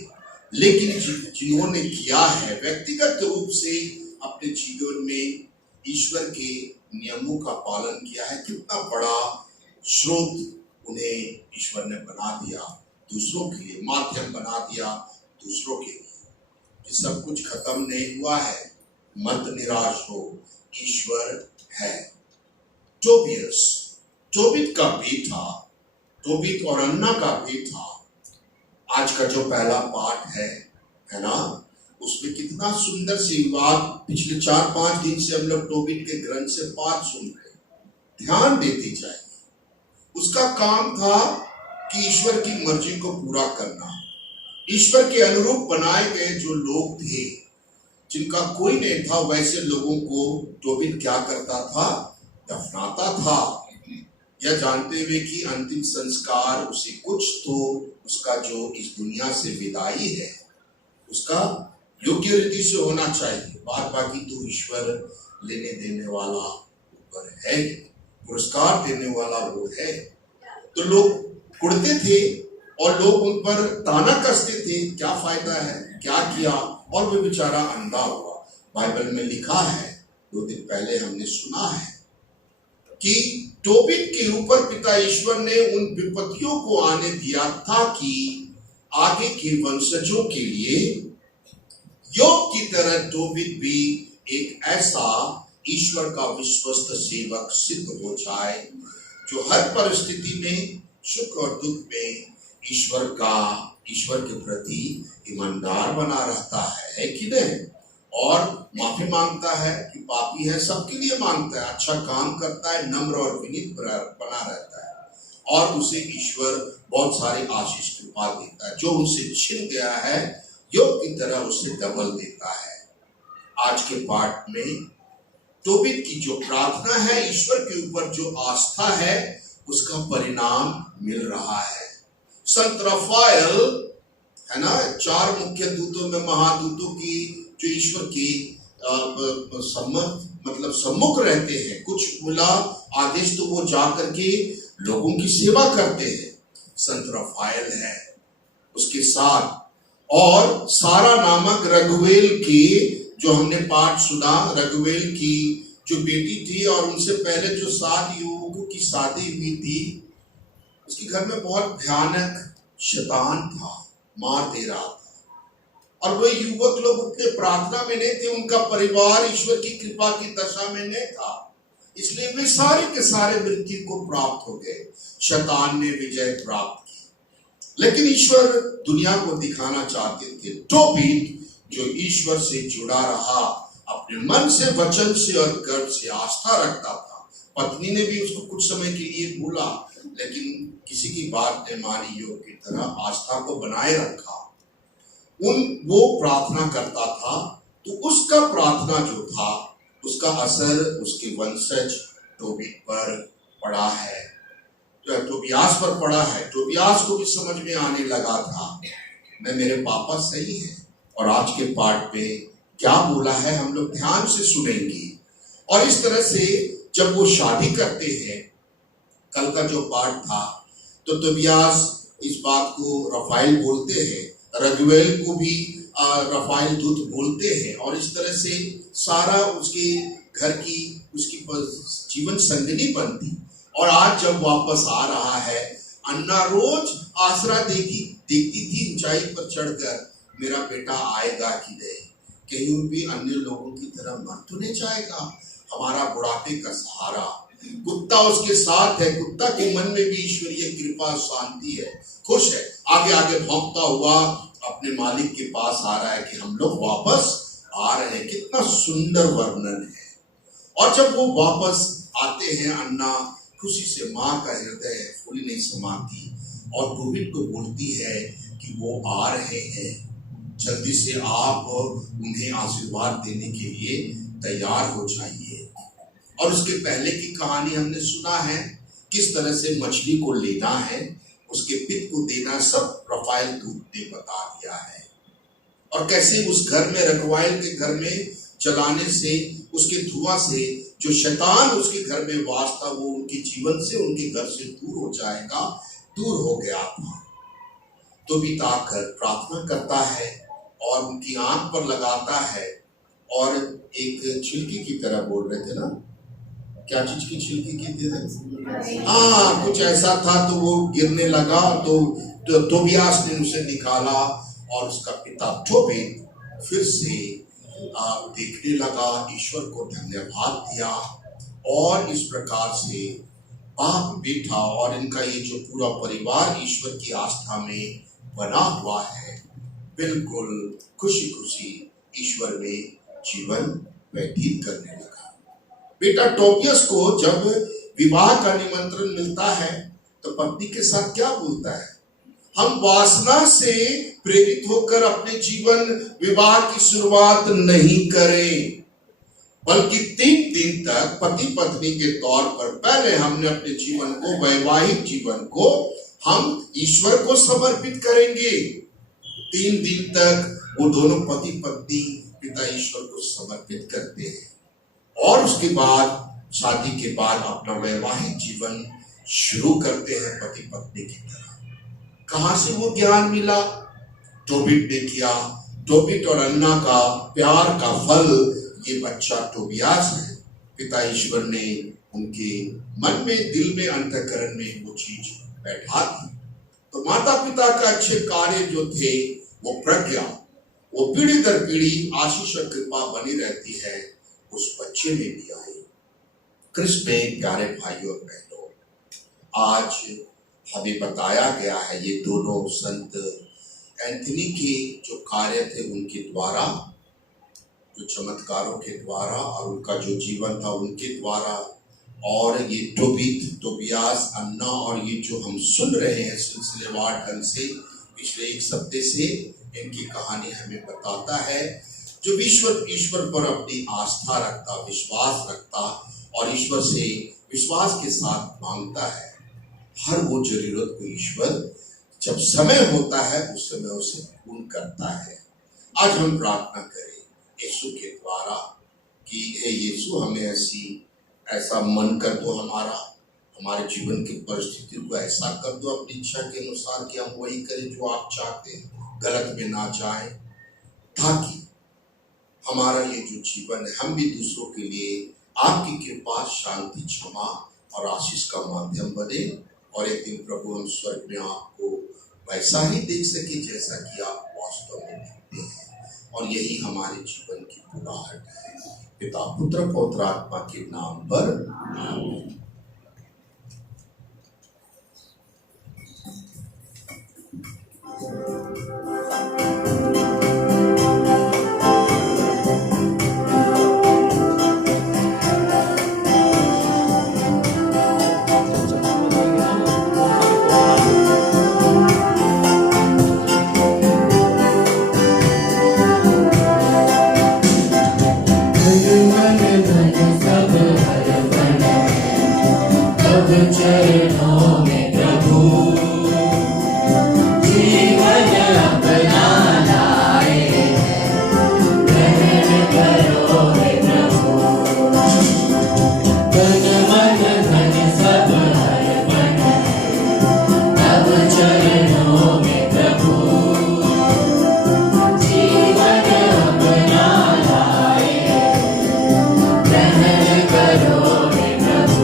लेकिन जिन्होंने किया है व्यक्तिगत रूप से अपने जीवन में ईश्वर के नियमों का पालन किया है, कितना बड़ा स्रोत उन्हें ईश्वर ने बना दिया, दूसरों के लिए माध्यम बना दिया, दूसरों के लिए। ये सब कुछ खत्म नहीं हुआ है, मत निराश हो, ईश्वर है। टोबित का भी था, टोबित और अन्ना का भी था। आज का जो पहला पाठ है ना, उसमें कितना सुंदर सी बात, पिछले 4-5 दिन से हम लोग टोबित के ग्रंथ से पाठ सुन रहे, ध्यान देते जाइए। उसका काम था कि ईश्वर की मर्जी को पूरा करना, ईश्वर के अनुरूप बनाए गए जो लोग थे, जिनका कोई नहीं था, वैसे लोगों को टोबित क्या करता था, दफनाता था, यह जानते हुए कि अंतिम संस्कार उसे कुछ तो उसका जो इस दुनिया से विदाई है उसका योग्य रीति से होना चाहिए। बाकी तो ईश्वर लेने देने वाला ऊपर है, पुरस्कार देने वाला वो है। तो लोग कुड़ते थे और लोग उन पर ताना कसते थे, क्या फायदा है, क्या किया, और वो बेचारा अंधा हुआ। बाइबल में लिखा है, 2 दिन पहले हमने सुना है कि टोबित के ऊपर पिता ईश्वर ने उन विपत्तियों को आने दिया ताकि आगे के वंशजों के लिए योग की तरह टोबित भी एक ऐसा ईश्वर का विश्वस्त सेवक सिद्ध हो जाए, जो हर परिस्थिति में, सुख और दुख में ईश्वर के प्रति ईमानदार बना रहता है कि नहीं, और माफी मांगता है कि पापी है, सबके लिए मांगता है, अच्छा काम करता है, नम्र और विनीत बना रहता है, और उसे ईश्वर बहुत सारे आशीष कृपा देता है। जो उनसे छिन गया है, योग की तरह उसे डबल देता है। आज के पाठ में तोबीत की जो प्रार्थना है, ईश्वर के ऊपर जो आस्था है, उसका परिणाम मिल रहा है। संत रफाएल है ना, 4 मुख्य दूतों में महादूतों की जो ईश्वर की सम्मुख रहते हैं, कुछ मिला आदेश तो वो जाकर के लोगों की सेवा करते हैं। संत रफाएल है उसके साथ, और सारा नामक रघुवेल की जो हमने पाठ सुना, रघुवेल की जो बेटी थी और उनसे पहले जो 7 युवकों की शादी हुई थी, उसके घर में बहुत भयानक शैतान था, मार दे रहा था। और वो युवक लोग उतने प्रार्थना में नहीं थे, उनका परिवार ईश्वर की कृपा की दशा में नहीं था, इसलिए वे सारे के सारे मृत्यु को प्राप्त हो गए। शैतान ने विजय प्राप्त की। लेकिन ईश्वर दुनिया को दिखाना चाहते थे, तोबीत जो ईश्वर से जुड़ा रहा, अपने मन से, वचन से और गर्भ से आस्था रखता था। पत्नी ने भी उसको कुछ समय के लिए भूला, लेकिन किसी की बात ने मानी, योग की तरह आस्था को बनाए रखा। वो प्रार्थना करता था, तो उसका प्रार्थना जो था, उसका असर उसके वंशज तोबीत पर पड़ा है, तोबियास पर पड़ा है। तोबियास को भी समझ में आने लगा था, मैं मेरे पापा सही है। और आज के पाठ में क्या बोला है हम लोग ध्यान से सुनेंगे। और इस तरह से जब वो शादी करते हैं, कल का जो पाठ था, तो तोबियास इस बात को रफाएल बोलते हैं, रघुवेल को भी रफाएल दूत बोलते हैं, और इस तरह से सारा उसके घर की उसकी जीवन संगिनी बनती। और आज जब वापस आ रहा है, अन्ना रोज आसरा देखती थी ऊंचाई पर चढ़कर, मेरा बेटा आएगा कि नहीं, कहीं भी अन्य लोगों की तरह मर तो नहीं जाएगा, हमारा बुढ़ापे का सहारा। कुत्ता उसके साथ है, कुत्ता के मन में भी ईश्वरीय कृपा शांति है, खुश है, आगे आगे भौंकता हुआ अपने मालिक के पास आ रहा है कि हम लोग वापस आ रहे हैं। कितना सुंदर वर्णन है। और जब वो वापस आते हैं, अन्ना खुशी से, माँ का हृदय फूल नहीं समाती, और तोबीत को बोलती है कि वो आ रहे हैं, जल्दी से आप उन्हें आशीर्वाद देने के लिए तैयार हो जाइए। और उसके पहले की कहानी हमने सुना है, किस तरह से मछली को लेना है, उसके पित को देना, सब रफाएल दूत ने बता दिया है। और कैसे उस घर में, रघुवेल के घर में जलाने से, उसके धुआं से जो शैतान उसके घर में वास था, वो उनके जीवन से, उनके घर से दूर हो जाएगा, दूर हो गया था। तोबीत आकर प्रार्थना करता है और उनकी आंख पर लगाता है, और एक छिलकी की तरह बोल रहे थे ना, क्या चीज की छिलकी की थी? हाँ, कुछ ऐसा था। तो वो गिरने लगा, तो तोबियास ने उसे निकाला, और उसका पिता तोबीत फिर से देखने लगा, ईश्वर को धन्यवाद दिया। और इस प्रकार से बाप बेटा और इनका ये जो पूरा परिवार ईश्वर की आस्था में बना हुआ है, बिल्कुल खुशी खुशी ईश्वर में जीवन व्यतीत करने लगा। बेटा टोबियास को जब विवाह का निमंत्रण मिलता है, तो पत्नी के साथ क्या बोलता है? हम वासना से प्रेरित होकर अपने जीवन विवाह की शुरुआत नहीं करें, बल्कि 3 दिन तक पति पत्नी के तौर पर पहले हमने अपने जीवन को, वैवाहिक जीवन को हम ईश्वर को समर्पित करेंगे। 3 दिन तक वो दोनों पति पत्नी पिता ईश्वर को समर्पित करते हैं, और उसके बाद शादी के बाद अपना वैवाहिक जीवन शुरू करते हैं पति पत्नी की तरह। कहां से वो ज्ञान मिला? तोबीत ने किया। तोबीत और अन्ना का प्यार का फल ये बच्चा तोबियास है। पिता ईश्वर ने उनके मन में, दिल में, अंतःकरण में वो चीज बैठा दी। तो माता पिता का अच्छे कार्य जो थे, वो प्रज्ञा, वो पीढ़ी दर पीढ़ी आशीष और कृपा बनी रहती है, उस बच्चे में भी आई। कृष्ण में प्यारे भाइयों और बहनों, आज हमें बताया गया है ये दोनों संत एंथनी के जो कार्य थे उनके द्वारा, जो चमत्कारों के द्वारा, और उनका जो जीवन था उनके द्वारा, और ये तोबीत, तोबियास, अन्ना, और ये जो हम सुन रहे हैं सिलसिलेवार ढंग से पिछले 1 हफ्ते से, इनकी कहानी हमें बताता है जो ईश्वर पर अपनी आस्था रखता, विश्वास रखता और ईश्वर से विश्वास के साथ मांगता है, हर वो जरूरत को ईश्वर जब समय होता है उस समय उसे पूर्ण करता है। आज हम प्रार्थना करें यीशु के द्वारा कि हे यीशु, हमें ऐसा मन कर दो, हमारे जीवन की परिस्थिति को ऐसा कर दो अपनी इच्छा के अनुसार कि हम वही करें जो आप चाहते हैं, गलत में ना जाएं, ताकि हमारा ये जो जीवन है हम भी दूसरों के लिए आपकी कृपा, शांति, क्षमा और आशीष का माध्यम बने और एक दिन प्रभु हम स्वर्ग में आपको वैसा ही देख सके जैसा कि आप वास्तव में दिखते हैं। और यही हमारे जीवन की बुलाहट है। पिता, पुत्र, पवित्र आत्मा के नाम पर आमीन। चरणों में प्रभु जीवन अपना लाए, ग्रहण करो हे प्रभु। तन मन धन सब अर्पण तब चरणों में प्रभु जीवन अपना लाए, ग्रहण करो हे प्रभु।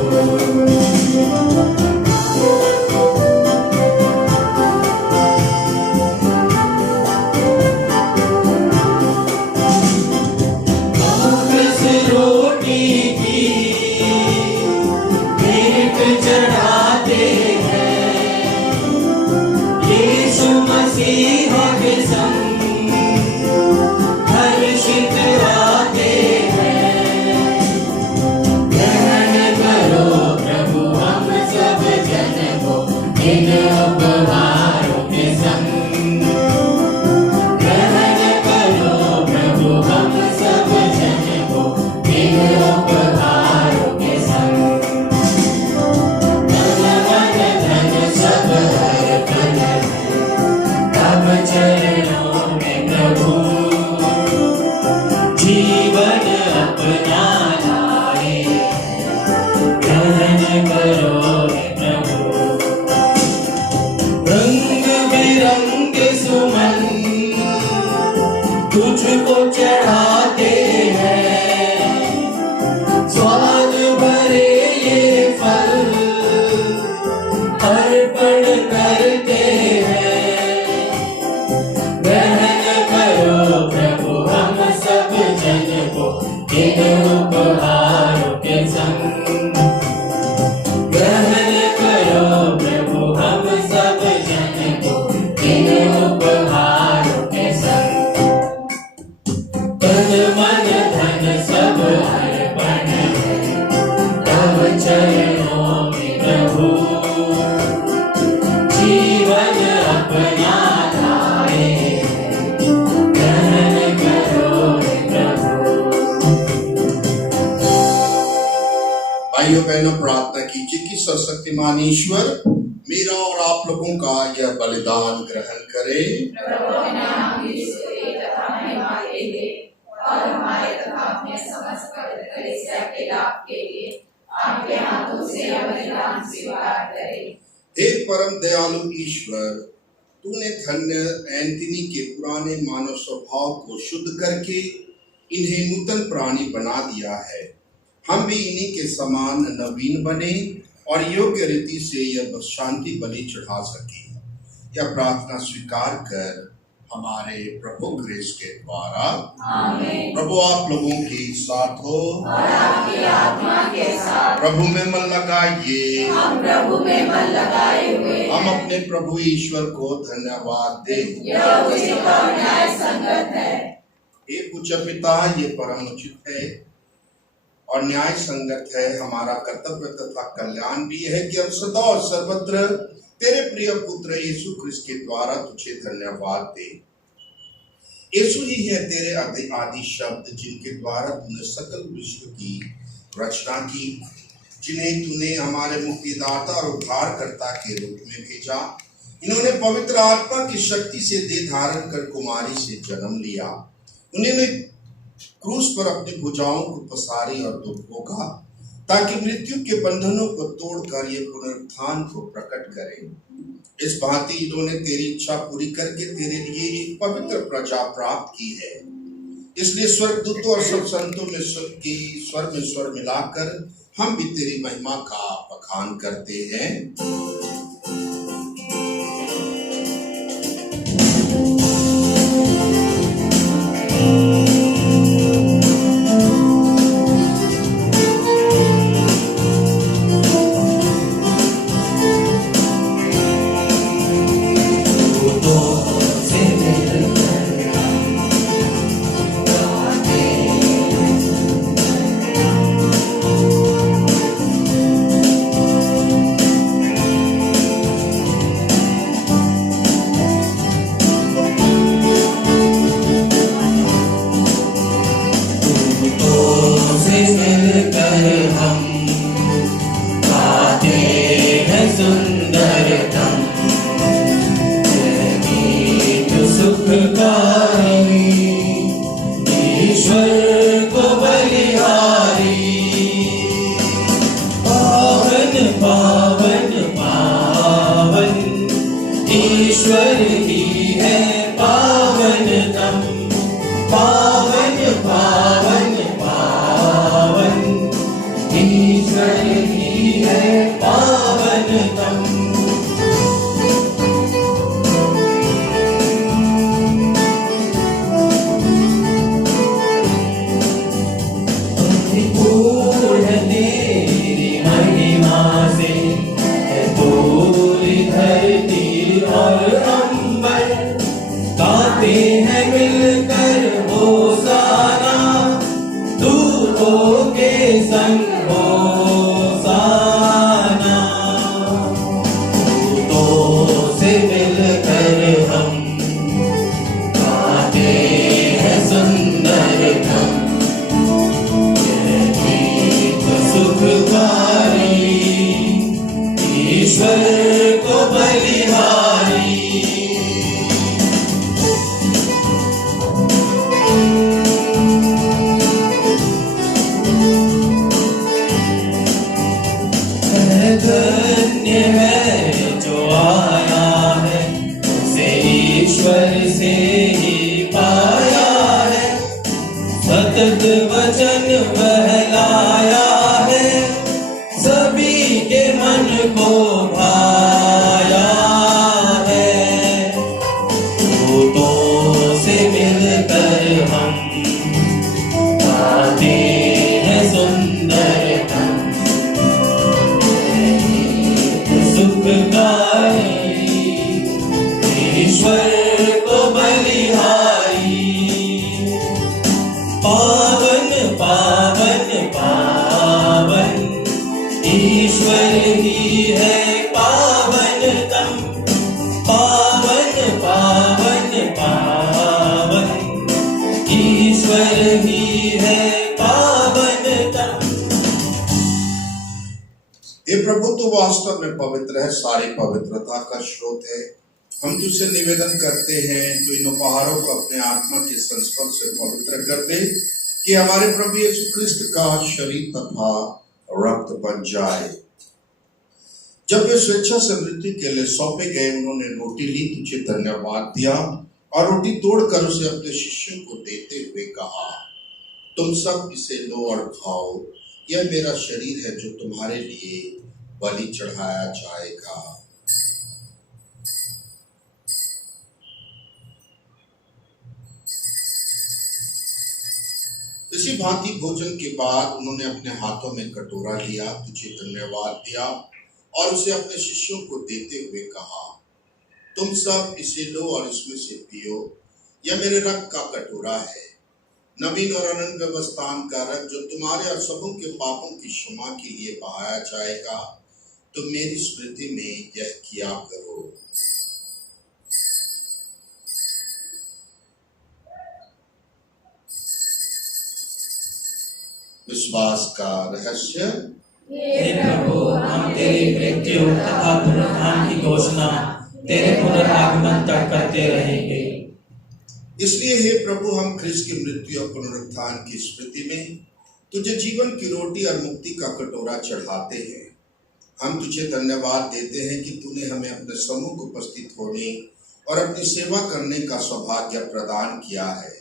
तुझको चढ़ाते हैं, स्वाद भरे ये फल अर्पण करते हैं। ग्रहण करो प्रभु हम सब जन को इन उपहारों के संग। ग्रहण करो प्रभु हम सब जन को इन उपहारों के संग। तन मन धन सब अर्पण तब चरणों में प्रभु जीवन अपना लाए, ग्रहण करो हे प्रभु। भाइयों बहनों, प्रार्थना कीजिए कि सर्वशक्तिमान ईश्वर मेरा और आप लोगों का यह बलिदान ग्रहण करे और हमारे तथा अपने समस्त पवित्र कलीसिया के लाभ के लिए आपके हाथों से यह बलिदान स्वीकार करे। हे परम दयालु ईश्वर, तूने धन्य एंथनी के पुराने मानव स्वभाव को शुद्ध करके इन्हें नूतन प्राणी बना दिया है। हम भी इन्हीं के समान नवीन बने और योग्य रीति से यह शांति बलि चढ़ा सके। यह प्रार्थना स्वीकार कर हमारे प्रभु क्रिस्ट के द्वारा। आमीन। प्रभु आप लोगों के साथ हो और आपकी आत्मा के साथ। प्रभु में मन लगाइए। हम प्रभु में मन लगाए हुए हम अपने प्रभु ईश्वर को धन्यवाद दें। यह उचित और न्याय संगत है। हे पूज्य पिता, ये परम उचित है और न्याय संगत है। हमारा कर्तव्य तथा कल्याण भी है कि हम सदा और सर्वत्र तेरे प्रिय पुत्र यीशु क्रिस्त के द्वारा तुझे धन्यवाद दे। यीशु ही है तेरे आदि शब्द जिनके द्वारा तूने सकल विश्व की रचना की, जिन्हें तूने हमारे मुक्तिदाता और उद्धारकर्ता के रूप में भेजा। इन्होंने पवित्र आत्मा की शक्ति से देह धारण कर कुमारी से जन्म लिया। उन्होंने क्रूस पर अपनी भुजाओं को पसारी और दुख भोगा, ताकि मृत्यु के बंधनों को तोड़कर ये पुनरुत्थान को प्रकट करें। इस भांति इन्होंने तेरी इच्छा पूरी करके तेरे लिए एक पवित्र प्रजा प्राप्त की है। इसलिए स्वर्गदूतों और सब संतों में स्वर मिलाकर हम भी तेरी महिमा का बखान करते हैं। ईश्वर ही है पावनतम, पावन पावन पावन, ईश्वर ही है पावनतम। पूर्ण तेरी महिमा से पूरी धरती और अंबर गाते हैं मिलकर होसाना, दूतों के संग होसाना। दूतों से मिलकर हम गाते हैं सुंदरतम, सुखकारी ईश्वर को बलिहारी। धन्य है जो आया है, उसे ईश्वर से ही पाया है। सतत वचन बहलाया है, सभी के मन को भाया है। दूतों से मिलकर हम गाते हैं सुंदरतम, सुखकारी ईश्वर को बलिहारी। पावन पावन पावन, ईश्वर ही है पावनतम, पावन पावन पावन, ईश्वर ही है पावनतम। हे प्रभु, तू वास्तव में पवित्र है, सारी पवित्रता का स्रोत है। हम तुझसे निवेदन करते हैं तो इन उपहारों को अपने आत्मा के संस्पर्श से पवित्र कर दे, कि हमारे प्रभु यीशु ख्रिस्त का शरीर तथा रक्त बन जाए। जब वे स्वेच्छा से मृत्यु के लिए सौंपे गए, उन्होंने रोटी ली, तुझे धन्यवाद दिया और रोटी तोड़कर उसे अपने शिष्यों को देते हुए कहा, तुम सब इसे लो और खाओ, यह मेरा शरीर है जो तुम्हारे लिए बलि चढ़ाया जाएगा। इसी भांति भोजन के बाद उन्होंने अपने हाथों में कटोरा लिया, तुझे धन्यवाद दिया और उसे अपने शिष्यों को देते हुए कहा, तुम सब इसे लो और इसमें से पियो, यह मेरे रक्त का कटोरा है, नवीन और अनंत व्यवस्थान का रक्त, जो तुम्हारे और सबों के पापों की क्षमा के लिए बहाया जाएगा। तुम मेरी स्मृति में यह किया करो। विश्वास का रहस्य। हे प्रभु, हम तेरी मृत्यु तथा पुनरुत्थान की घोषणा तेरे पुनरागमन तक करते रहेंगे। इसलिए हे प्रभु, हम ख्रिस्त की मृत्यु और पुनरुत्थान की स्मृति में तुझे जीवन की रोटी और मुक्ति का कटोरा चढ़ाते हैं। हम तुझे धन्यवाद देते हैं कि तूने हमें अपने सम्मुख उपस्थित होने और अपनी सेवा करने का सौभाग्य प्रदान किया है।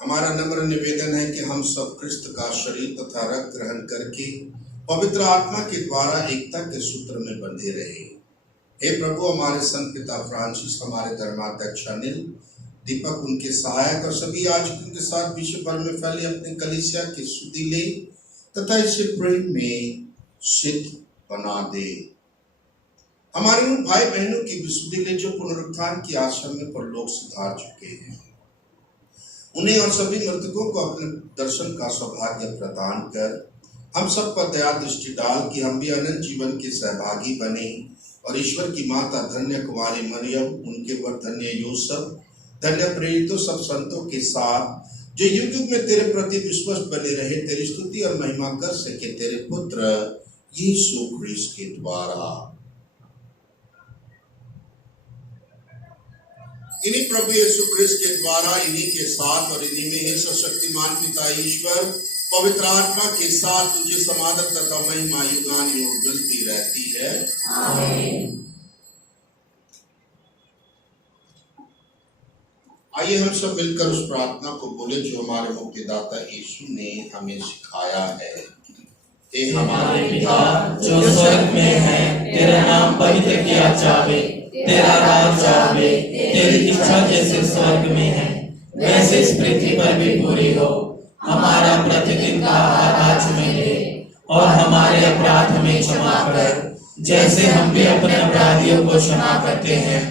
हमारा नम्र निवेदन है कि हम सब ख्रिस्त का शरीर तथा रक्त ग्रहण करके पवित्र आत्मा के द्वारा एकता के सूत्र में बंधे रहे। हे प्रभु, हमारे संत पिता फ्रांसिस, हमारे धर्माध्यक्ष अनिल, दीपक, उनके सहायक और सभी याजकों के साथ विश्व भर में फैले अपने कलीसिया की सुधि ले तथा इसे प्रेम में सिद्ध बना दे। हमारे उन भाई बहनों की विशुद्धि ले जो पुनरुत्थान की आशा में परलोक सिधार चुके हैं, उन्हें और सभी मृतकों को अपने दर्शन का सौभाग्य प्रदान कर हम सब पर दया दृष्टि डाल कि हम भी अनंत जीवन के सहभागी बने और ईश्वर की माता धन्य कुमारी मरियम, उनके वर धन्य यूसुफ, धन्य प्रेरितों सब संतों के साथ जो युग युग में तेरे प्रति विश्वस्त बने रहे, तेरी स्तुति और महिमा कर सके तेरे पुत्र यीशु ख्रिस्त के द्वारा। इन्हीं प्रभु यीशु ख्रिस्त के द्वारा, इन्हीं के साथ और इन्हीं में हे सर्वशक्तिमान पिता ईश्वर पवित्र आत्मा के साथ तुझे समादर तथा महिमा युगान युग मिलती रहती है। आमीन। आइए हम सब मिलकर उस प्रार्थना को बोले जो हमारे मुक्तिदाता यीशु ने हमें सिखाया है। हे हमारे पिता जो स्वर्ग में है, तेरा नाम पवित्र किया जावे, तेरा राज आवे, तेरी इच्छा जैसे स्वर्ग में है वैसे इस पृथ्वी पर भी पूरी हो। हमारा प्रतिदिन का आहार आज हमें दे और हमारे अपराध हमें क्षमा कर, जैसे हम भी अपने अपराधियों को क्षमा करते हैं,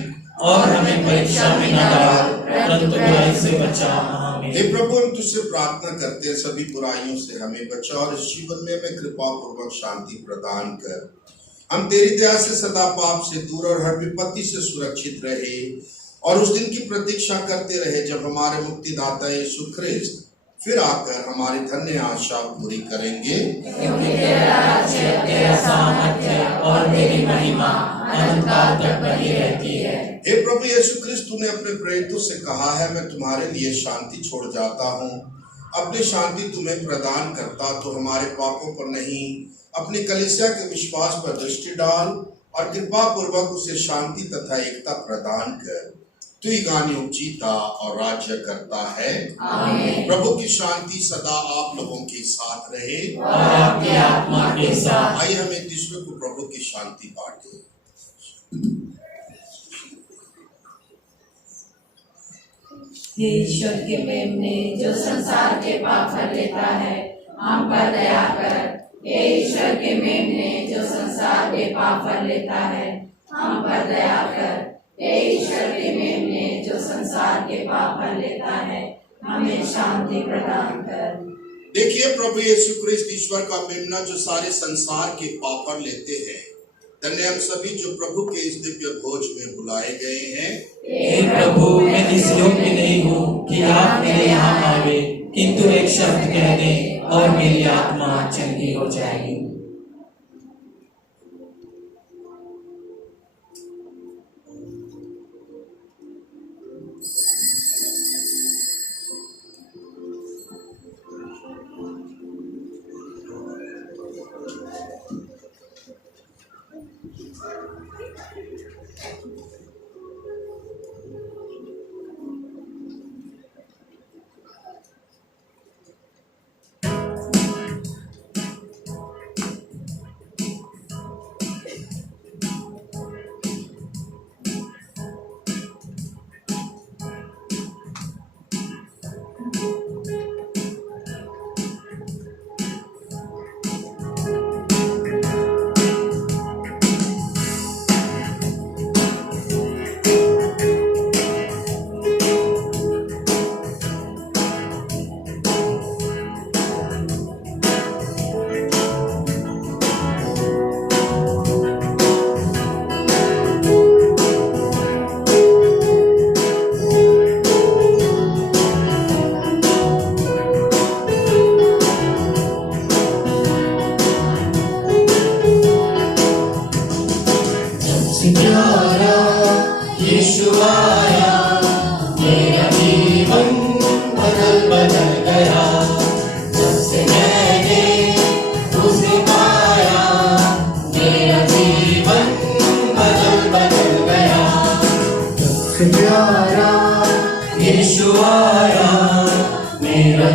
और हमें परीक्षा में न डाल परंतु बुराई से बचा। आमीन। हे प्रभु, हम तुझसे प्रार्थना करते हैं सभी बुराइयों से हमें बचा और इस जीवन में हमें कृपा पूर्वक शांति प्रदान कर। हम तेरी दया से सदा पाप से दूर और हर विपत्ति से सुरक्षित रहे और उस दिन की प्रतीक्षा करते रहे जब हमारे मुक्तिदाता यीशु ख्रिस्त फिर आकर हमारी धन्य आशा पूरी करेंगे। क्योंकि तेरा राज्य, तेरा सामर्थ्य और तेरी महिमा अनंत काल तक बनी रहती है। हे प्रभु यीशु ख्रिस्त, तूने अपने प्रेरितों से कहा है, मैं तुम्हारे लिए शांति छोड़ जाता हूँ, अपनी शांति तुम्हें प्रदान करता, तो हमारे पापों पर नहीं अपनी कलीसिया के विश्वास पर दृष्टि डाल और कृपा पूर्वक उसे शांति तथा एकता प्रदान कर। तू ही गानियों जीता और राज्य करता है। आमीन। प्रभु की शांति सदा आप लोगों के साथ रहे और आपकी आत्मा के साथ। आइए हम एक दूसरे को प्रभु की शांति बांटे। हे ईश्वर के मेमने जो संसार के पाप हर लेता है, हम पर दया कर। हे ईश्वर के मेमने जो संसार के पाप हर लेता है, हम पर दया कर। हे ईश्वर के मेमने जो संसार के पाप हर लेता है, हमें शांति प्रदान कर। देखिए प्रभु यीशु ख्रिस्त ईश्वर का मेमना जो सारे संसार के पाप हर लेते हैं। धन्य हम सभी जो प्रभु के इस दिव्य भोज में बुलाए गए हैं। हे प्रभु, मैं इस योग्य नहीं हूँ कि आप मेरे यहाँ आवे, किंतु एक शब्द कह दें और मेरी आत्मा चंगी हो जाएगी।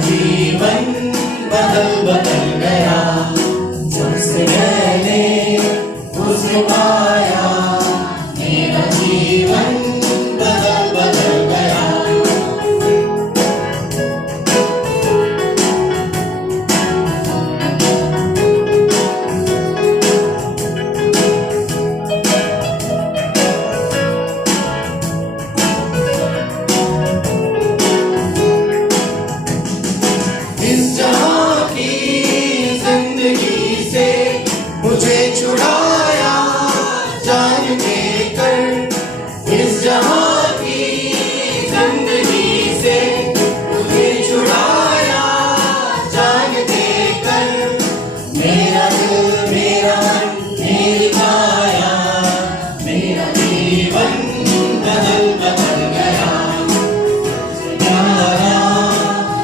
जीवन बदल बदल गया जब से मैंने उसे पाया। मेरा जीवन बदल बदल गया। इस जहां की जिंदगी से मुझे छुड़ाया जान देकर। इस जहां की जिंदगी से मुझे छुड़ाया जान देकर। मेरा दिल मेरा मन मेरी काया मेरा जीवन बदल बदल गया। प्यारा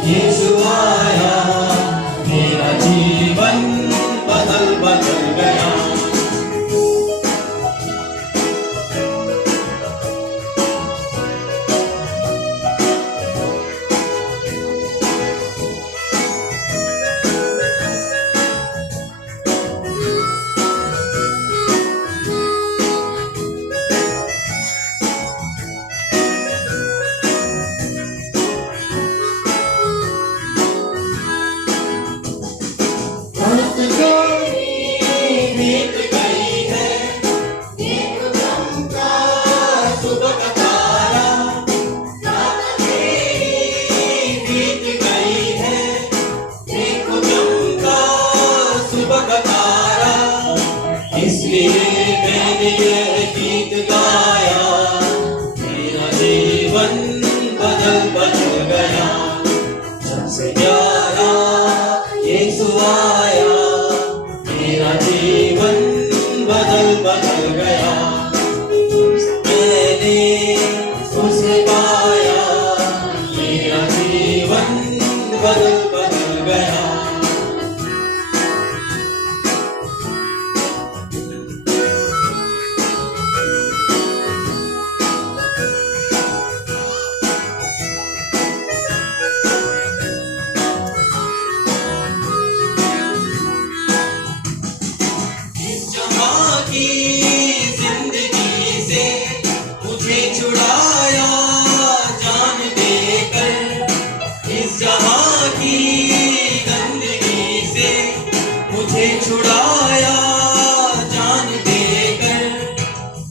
यीशु आया मेरा जीवन बदल बदल गया। रात गई बीत गई है देखो चमका सुबह का तारा। रात गई बीत गई है देखो चमका सुबह का तारा। इसलिए मैंने ये गीत गाया मेरा जीवन बदल बदल गया जब से प्यारा यीशु आया मेरा जीवन बदल बदल गया। मैंने उसे पाया मेरा जीवन बदल बदल गया। इस जहां की जिंदगी से मुझे छुड़ाया जान देकर। इस जहां की गंदगी से मुझे छुड़ाया जान देकर।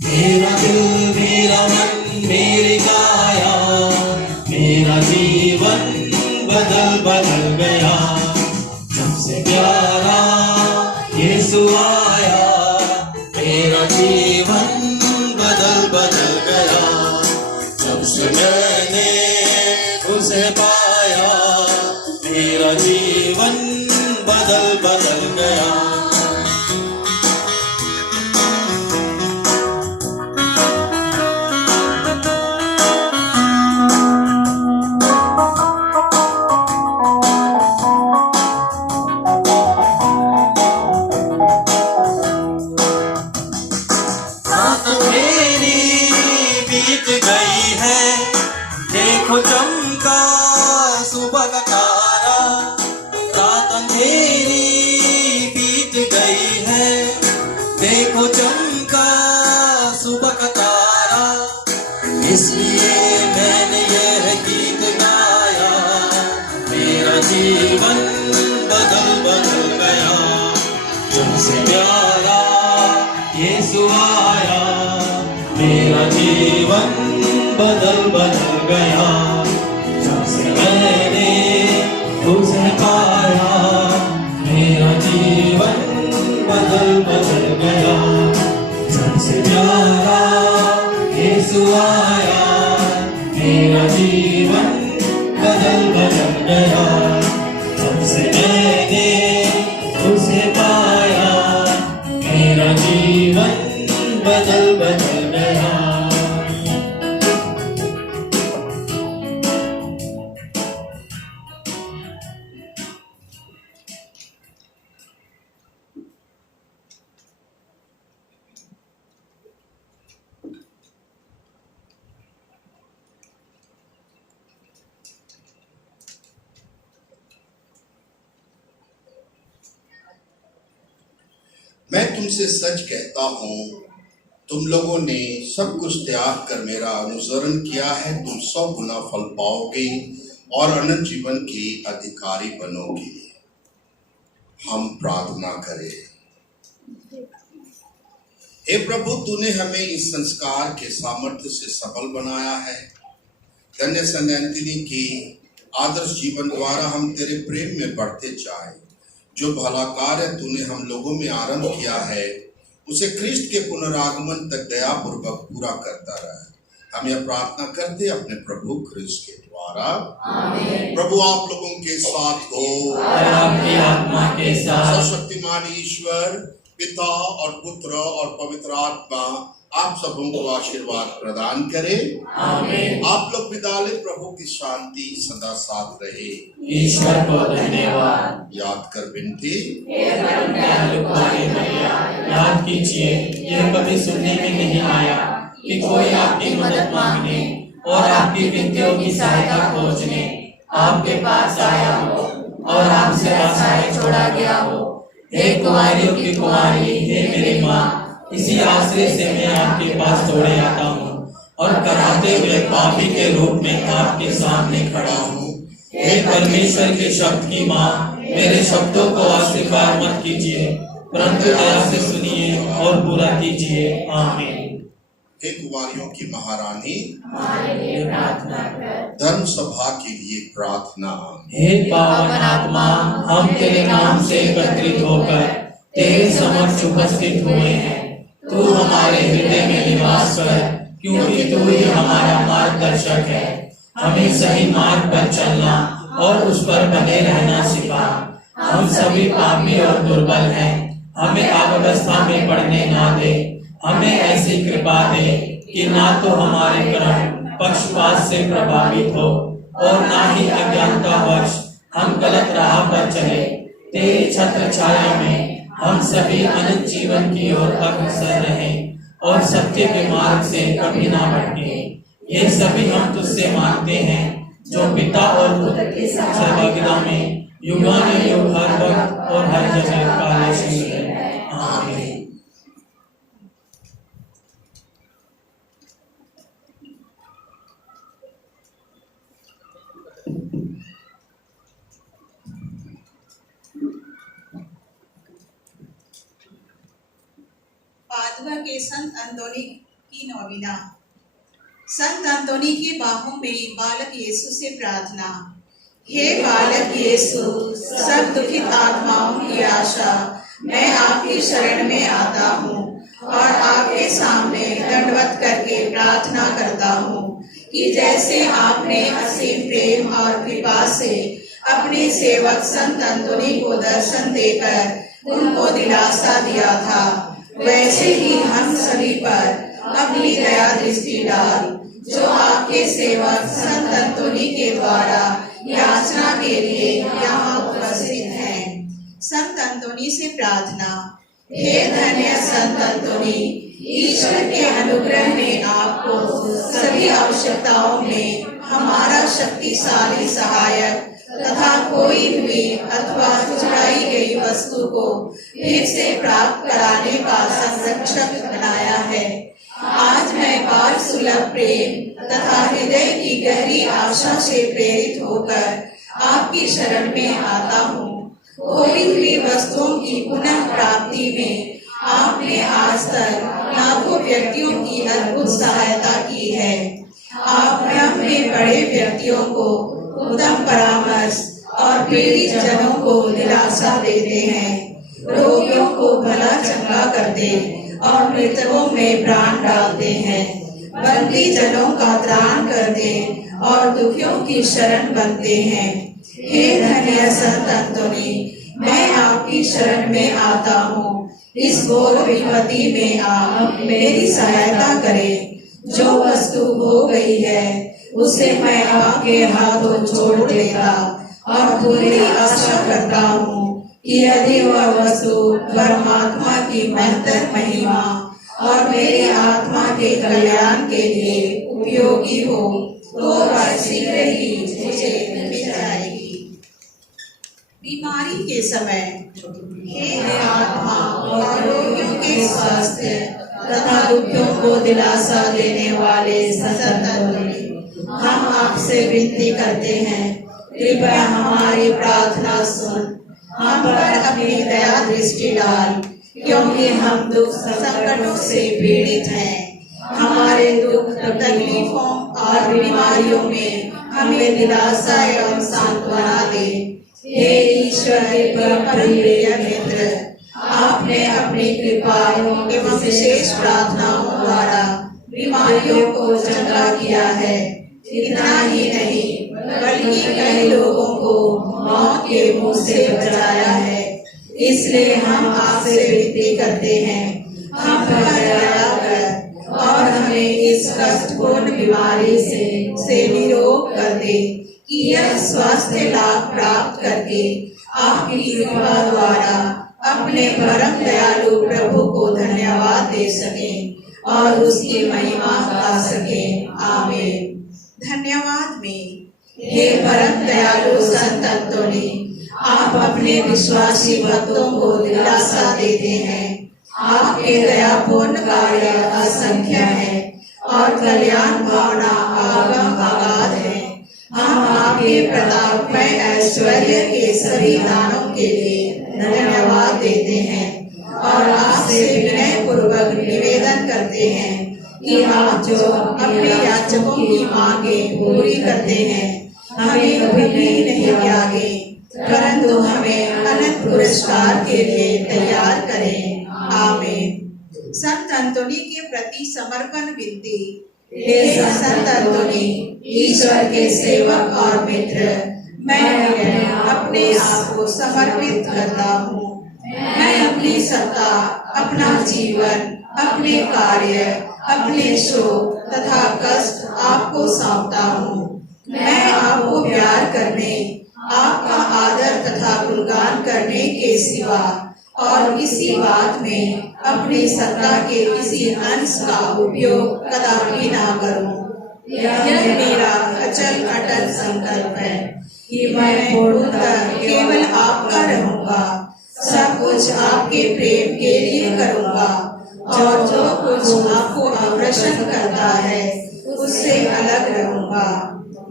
मेरा दिल मेरा मन मेरी काया मेरा जीवन बदल बदल गया जब से प्यारा यीशु आया मेरा जीवन बदल बदल गया। जब से मैंने उसे पाया मेरा जीवन बदल बदल गया। रात मेरी बीत गई है देखो चमका सुबह का तारा। रात अंधेरी बीत गई है देखो चमका सुबह का तारा। इसलिए मैंने यह गीत गाया मेरा जीवन बदल बदल गया जब से प्यारा यीशु आया मेरा जीवन बदल बदल गया। जब से मैंने उसे पाया मेरा जीवन बदल बदल गया। जब से प्यारा यीशु आया मेरा जीवन बदल बदल गया। जब से मैंने उसे पाया मेरा जीवन बदल बदल गया। तुमसे सच कहता हूँ, तुम लोगों ने सब कुछ त्याग कर मेरा अनुसरण किया है, तुम 100 गुना फल पाओगे और अनंत जीवन के अधिकारी बनोगे। हम प्रार्थना करें। हे प्रभु, तूने हमें इस संस्कार के सामर्थ्य से सबल बनाया है। धन्य संत एंथनी के आदर्श जीवन द्वारा हम तेरे प्रेम में बढ़ते जाएं। जो भला कार्य तूने हम लोगों में आरंभ किया है, उसे ख्रिस्त के पुनरागमन तक दयापूर्वक पूरा करता रहे। हम यह प्रार्थना करते अपने प्रभु ख्रिस्त के द्वारा। आमीन। प्रभु आप लोगों के साथ हो और आपकी आत्मा के साथ। सर्वशक्तिमान ईश्वर पिता और पुत्र और पवित्र आत्मा आप सबों को आशीर्वाद प्रदान करे। आमीन। आप लोग विदाले, प्रभु की शांति सदा साथ रहे। ईश्वर को धन्यवाद। याद कर विनती। याद कीजिए, यह कभी सुनने में नहीं आया कि कोई आपकी मदद मांगने और आपकी विनतियों की सहायता खोजने आपके पास आया हो और आपसे आशाएं छोड़ा गया हो। हे कुंवारियों की कुंवारी, हे मेरी माँ, इसी आश्रय से मैं आपके पास दौड़े आता हूँ और कराते हुए पापी के रूप में आपके सामने खड़ा हूँ। हे परमेश्वर के शब्द की माँ, मेरे शब्दों को अस्वीकार मत कीजिए, परंतु दया से सुनिए और पूरा कीजिए। आमीन। हे कुंवारियों की महारानी, हमारे लिए प्रार्थना कर। धर्म सभा के लिए प्रार्थना। हे पावन आत्मा, हम तेरे नाम से एकत्रित होकर तेरे समक्ष उपस्थित हुए हैं। तू हमारे हृदय में निवास कर, क्योंकि तू ही हमारा मार्गदर्शक है। हमें सही मार्ग पर चलना और उस पर बने रहना सिखा। हम सभी पापी और दुर्बल हैं, हमें अव्यवस्था में पड़ने ना दे। हमें ऐसी कृपा दे कि ना तो हमारे कर्म पक्षपात से प्रभावित हो और ना ही अज्ञानतावश हम गलत राह पर चले। तेरी छत्र छाया में हम सभी अनंत जीवन की ओर अग्रसर रहें और सत्य के मार्ग से कभी ना भटके। ये सभी हम तुझसे मांगते हैं, जो पिता और पुत्र की सर्वज्ञता में युगानुयुग हर वक्त और हर जगह कार्यशील है। आमीन। पादुआ के संत अंतोनी की नौवीना। संत अंतोनी की बाहों में बालक यीशु से प्रार्थना। हे बालक यीशु, सब दुखित आत्माओं की आशा, मैं आपकी शरण में आता हूँ और आपके सामने दंडवत करके प्रार्थना करता हूँ कि जैसे आपने असीम प्रेम और कृपा से अपने सेवक संत अंतोनी को दर्शन देकर उनको दिलासा दिया था, वैसे ही हम सभी पर अपनी दया दृष्टि डाल, जो आपके सेवक संत अंतोनी के द्वारा याचना के लिए यहाँ उपस्थित हैं। संत अंतोनी से प्रार्थना। हे धन्य संत अंतोनी, ईश्वर के अनुग्रह ने आपको सभी आवश्यकताओं में हमारा शक्तिशाली सहायक तथा खोई हुई अथवा चुराई गई वस्तु को फिर से प्राप्त कराने का संरक्षक बनाया है। आज मैं पार सुलभ प्रेम तथा हृदय की गहरी आशा से प्रेरित होकर आपकी शरण में आता हूँ। खोई हुई वस्तुओं की पुनः प्राप्ति में आपने आज तक लाखों व्यक्तियों की अद्भुत सहायता की है। आप भ्रम में पड़े व्यक्तियों को उत्तम परामर्श और पीड़ित जनों को दिलासा देते हैं। रोगियों को भला चंगा करते और मृतकों में प्राण डालते हैं। बंदी जनों का त्राण करते और दुखियों की शरण बनते हैं। हे धन्य संत अंतोनी, मैं आपकी शरण में आता हूँ। इस घोर विपत्ति में आप मेरी सहायता करें। जो वस्तु हो गई है उसे मैं आपके हाथों छोड़ देता और पूरी आशा करता हूँ कि यदि वह वस्तु परमात्मा की महत्तर महिमा और मेरी आत्मा के कल्याण के लिए उपयोगी हो, तो वह शीघ्र ही मुझे मिल जाएगी। बीमारी के समय हे आत्मा और रोगियों के स्वास्थ्य तथा दुखियों को दिलासा देने वाले सततंत्री, हम आपसे विनती करते हैं, कृपया हमारी प्रार्थना सुन, हम पर अपनी दया दृष्टि डाल, क्योंकि हम दुख संकटों से पीड़ित हैं। हमारे दुख तकलीफों और बीमारियों में हमें दिलासा एवं सांत्वना दे। हे ईश्वर के परम प्रिय मित्र, आपने अपनी कृपा एवं विशेष प्रार्थनाओं द्वारा बीमारियों को चंगा किया है। इतना ही नहीं बल्कि कई लोगों को मौत के मुंह से बचाया है। इसलिए हम आपसे विनती करते हैं, हम पर दया कर और हमें इस कष्टपूर्ण बीमारी से निरोग कर दे, कि यह स्वास्थ्य लाभ प्राप्त करके आपकी कृपा द्वारा अपने परम दयालु प्रभु को धन्यवाद दे सकें और उसकी महिमा गा सकें। आमीन। धन्यवाद में हे परम दयालु संत अंतोनी, आप अपने विश्वासी भक्तों को दिलासा देते हैं। आपके दयापूर्ण कार्य असंख्य है और कल्याण भावना आगम अगाध है। हम आपके प्रतापमय ऐश्वर्य के सभी दानों के लिए धन्यवाद देते हैं और आपसे विनय पूर्वक निवेदन करते हैं कि आप जो अपने याचकों की मांगे पूरी करते हैं, हमें कभी नहीं त्यागे, परंतु हमें अनंत पुरस्कार के लिए तैयार करें। आमीन। संत अंतोनी के प्रति समर्पण विनती। हे संत अंतोनी, ईश्वर के सेवक और मित्र, मैं अपने आप को समर्पित करता हूँ। मैं अपनी सत्ता, अपना जीवन, अपने कार्य, अपने शोक तथा कष्ट आपको सौंपता हूँ। मैं आपको प्यार करने, आपका आदर तथा गुणगान करने के सिवा और किसी बात में अपनी सत्ता के किसी अंश का उपयोग कदापि ना करूं। यह मेरा अचल अटल संकल्प है कि मैं पूर्णतः केवल आपका रहूंगा, सब कुछ आपके प्रेम के लिए करूंगा और जो कुछ आपको अप्रसन्न करता है उससे अलग रहूंगा।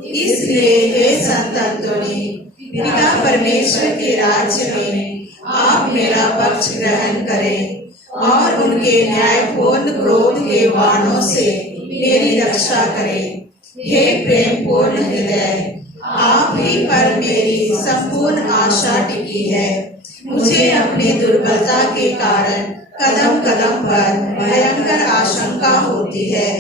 इसलिए हे संत अंतोनी, पिता परमेश्वर के राज्य में आप मेरा पक्ष ग्रहण करें और उनके न्यायपूर्ण क्रोध के बाणों से मेरी रक्षा करें। हे प्रेम पूर्ण हृदय, आप ही पर मेरी संपूर्ण आशा टिकी है। मुझे अपनी दुर्बलता के कारण कदम कदम पर भयंकर आशंका होती है,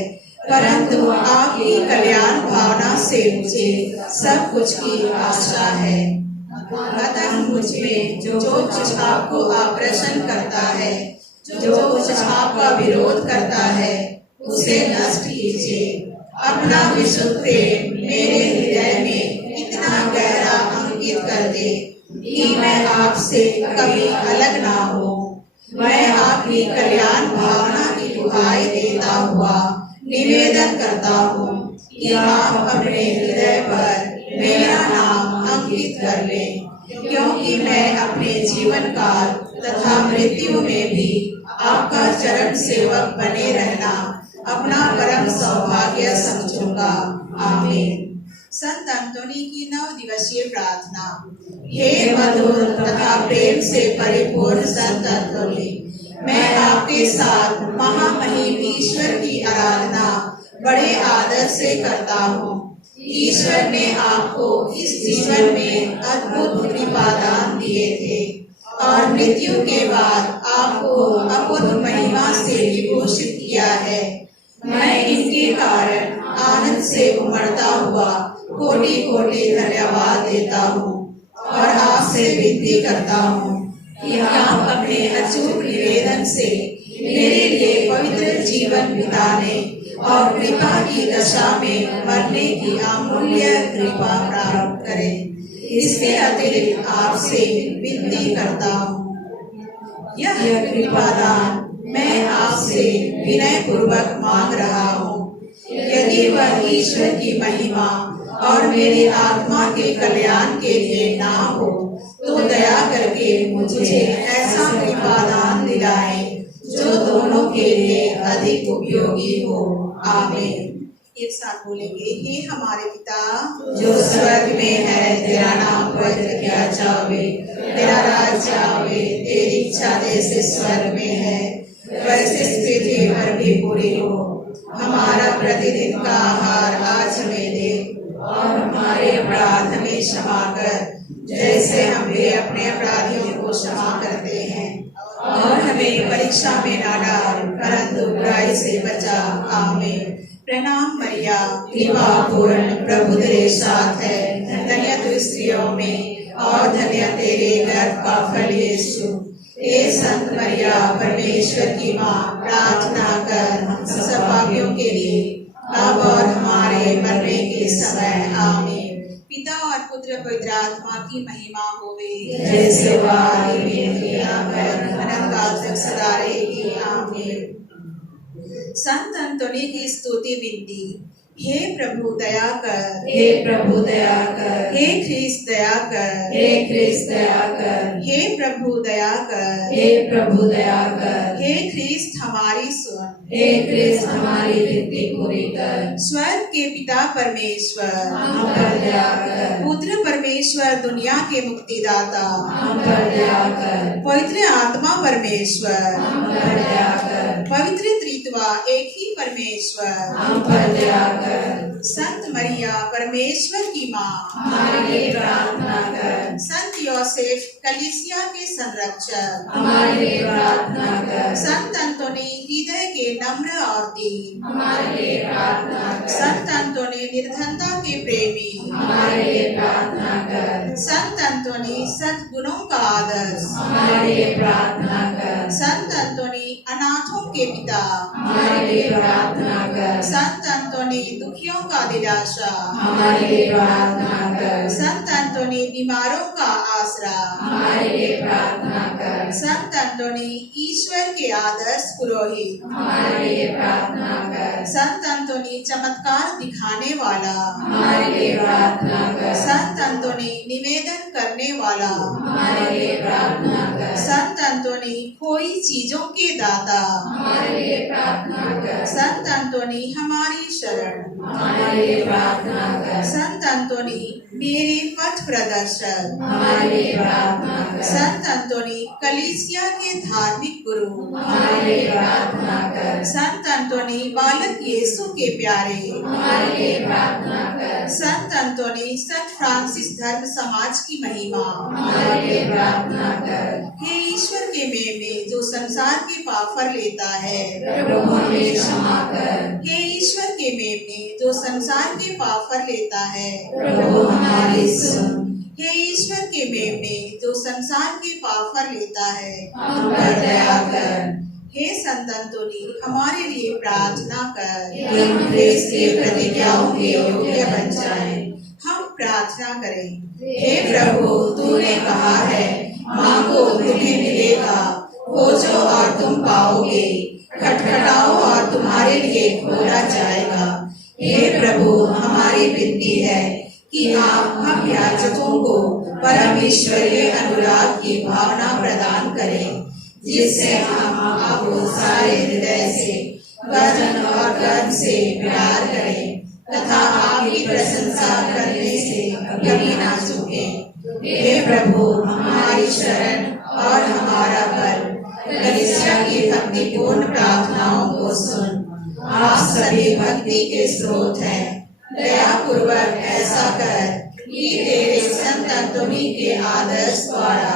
परंतु आपकी कल्याण भावना से मुझे सब कुछ की आशा है। अतः मुझ में जो कुछ आपको अप्रसन्न करता है, जो कुछ आपका विरोध करता है, उसे नष्ट कीजिए। अपना विशुद्ध प्रेम मेरे हृदय में इतना गहरा अंकित कर दे कि मैं आपसे कभी अलग ना हो। मैं आपकी कल्याण भावना की दुहाई देता हुआ निवेदन करता हूँ कि आप अपने हृदय पर मेरा नाम अंकित कर लें, क्योंकि मैं अपने जीवन काल तथा मृत्यु में भी आपका चरण सेवक बने रहना अपना परम सौभाग्य समझूंगा। आमीन। संत अंतोनी की 9 दिवसीय प्रार्थना। हे मधुर तथा प्रेम से परिपूर्ण संत अंतोनी, मैं आपके साथ महामहिम ईश्वर की आराधना बड़े आदर से करता हूँ। ईश्वर ने आपको इस जीवन में अद्भुत कृपा दान दिए थे और मृत्यु के बाद आपको अपूर्व महिमा से विभूषित किया है। मैं इनके कारण आनंद से उमड़ता हुआ कोटि कोटि धन्यवाद देता हूँ और आपसे विनती करता हूँ कि आप अपने अचूक निवेदन से मेरे लिए पवित्र जीवन बिताने और कृपा की दशा में मरने की अमूल्य कृपा प्राप्त करें। इसके अतिरिक्त आपसे विनती करता हूँ, यह कृपा दान मैं आपसे विनय पूर्वक मांग रहा हूँ। यदि वह ईश्वर की महिमा और मेरी आत्मा के कल्याण के लिए ना हो तो मुझे ऐसा कृपादान दिलाए जो दोनों के लिए अधिक उपयोगी हो। आमीन। एक साथ बोलेंगे, हे हमारे पिता जो स्वर्ग में है, तेरा नाम पवित्र किया जावे, तेरा राज्य आवे, तेरी इच्छा जैसे स्वर्ग में है वैसे इस पृथ्वी पर भी पूरी हो। हमारा प्रतिदिन का आहार आज हमें दे, और हमारे अपराध हमें क्षमा कर जैसे हम भी अपने अपराधियों को क्षमा करते हैं, और हमें परीक्षा में ना डाल परंतु बुराई से बचा। आमीन। प्रणाम मरिया, कृपा पूर्ण प्रभु तेरे साथ है, धन्य तू स्त्रियों में और धन्य तेरे गर्भ का फल यीशु। हे संत मरिया परमेश्वर की माँ, प्रार्थना कर हम सब पापियों के लिए अब और हमारे मरने के समय। आमीन। पिता और पुत्र पवित्र आत्मा की महिमा होवे, जैसे वारी में किया कर अनंत काल तक सदा रहेगी। आमीन। संत अंतोनी की स्तुति विनती। हे प्रभु दया कर, हे प्रभु दया कर, हे ख्रीस्त दया कर, हे ख्रीस्त दया कर, हे प्रभु दया कर, हे प्रभु दया कर, हे ख्रीस्त हमारी सुन, हे ख्रीस्त हमारी विनती पूरी कर। स्वर्ग के पिता परमेश्वर, हम पर दया कर, पुत्र परमेश्वर दुनिया के मुक्तिदाता, हम पर दया कर, पवित्र आत्मा परमेश्वर, हम पर दया कर, पवित्र त्रित्वा एक ही परमेश्वर, हम पर दया कर। संत मरिया परमेश्वर की माँ, हमारे लिए प्रार्थना कर। संत योसेफ कलीसिया के संरक्षक, हमारे लिए प्रार्थना कर। संत अंतोनी हृदय के नम्र और दीन, हमारे लिए प्रार्थना कर। संत अंतोनी निर्धनता के प्रेमी, हमारे लिए प्रार्थना कर। संत अंतोनी सद्गुणों का आदर्श, हमारे लिए प्रार्थना कर। संत अंतोनी अनाथों के पिता, हमारे लिए प्रार्थना कर। संत अंतोनी दुखियों का दिलासा, हमारे लिए प्रार्थना कर। संत अंतोनी बीमारों का आसरा, हमारे लिए प्रार्थना कर। संत अंतोनी ईश्वर के आदर्श पुरोहित, हमारे लिए प्रार्थना कर। संत अंतोनी चमत्कार दिखाने वाला, हमारे लिए प्रार्थना कर। संत अंतोनी निवेदन करने वाला, हमारे लिए प्रार्थना कर। संत अंतोनी खोई चीजों के दाता, हमारे लिए प्रार्थना कर। संत अंतोनी हमारी शरण, हमारे लिए प्रार्थना कर। संत अंतोनी मेरे पथ प्रदर्शक, हमारे लिए प्रार्थना कर। संत अंतोनी कलीसिया के धार्मिक गुरु, हमारे लिए प्रार्थना कर। संत अंतोनी बालक यीशु के प्यारे, हमारे लिए प्रार्थना कर। संत अंतोनी सत फ्रांसिस धर्म समाज की महिमा, हमारे लिए प्रार्थना कर। हे ईश्वर के मेमने जो संसार के पाप फर लेता है, प्रभु हमें क्षमा कर। हे ईश्वर के मेमने जो संसार के पाप फर लेता है, प्रभु हमारी सुन। हे ईश्वर के मेमने जो संसार के पाप फर लेता है, हम पर दया कर। हे संत अंतोनी हमारे लिए प्रार्थना कर, कि हम ख्रीस्त की प्रतिज्ञाओं के योग्य बन जाएं। हम प्रार्थना करें। हे प्रभु, तूने कहा है मांगो तुम्हें मिलेगा, खोजो और तुम पाओगे, खटखटाओ और तुम्हारे लिए खोला जाएगा। हे प्रभु, हमारी विनती है कि आप हम याचकों को परम ईश्वरीय अनुराग की भावना प्रदान करें, जिससे हम आपको सारे हृदय से, वचन और कर्म से प्यार करें तथा आपकी प्रशंसा करने से कभी ना चूकें। हे प्रभु, हमारी शरण और हमारा बल, कलीसिया की भक्तिपूर्ण प्रार्थनाओं को सुन। आप सभी भक्ति के स्रोत हैं। दया पूर्वक ऐसा कर कि तेरे संत अंतोनी के आदर्श द्वारा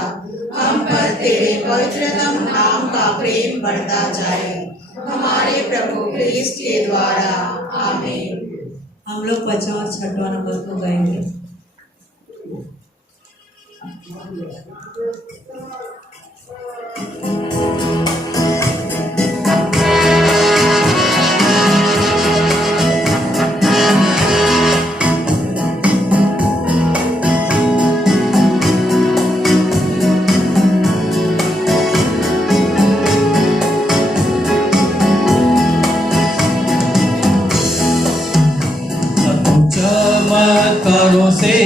हम पर तेरे पवित्रतम नाम का प्रेम बढ़ता जाए, हमारे प्रभु क्रिस्ट के द्वारा। आमीन। हम लोग 5वां और 6वां नंबर को गाएंगे। चमत्कारों से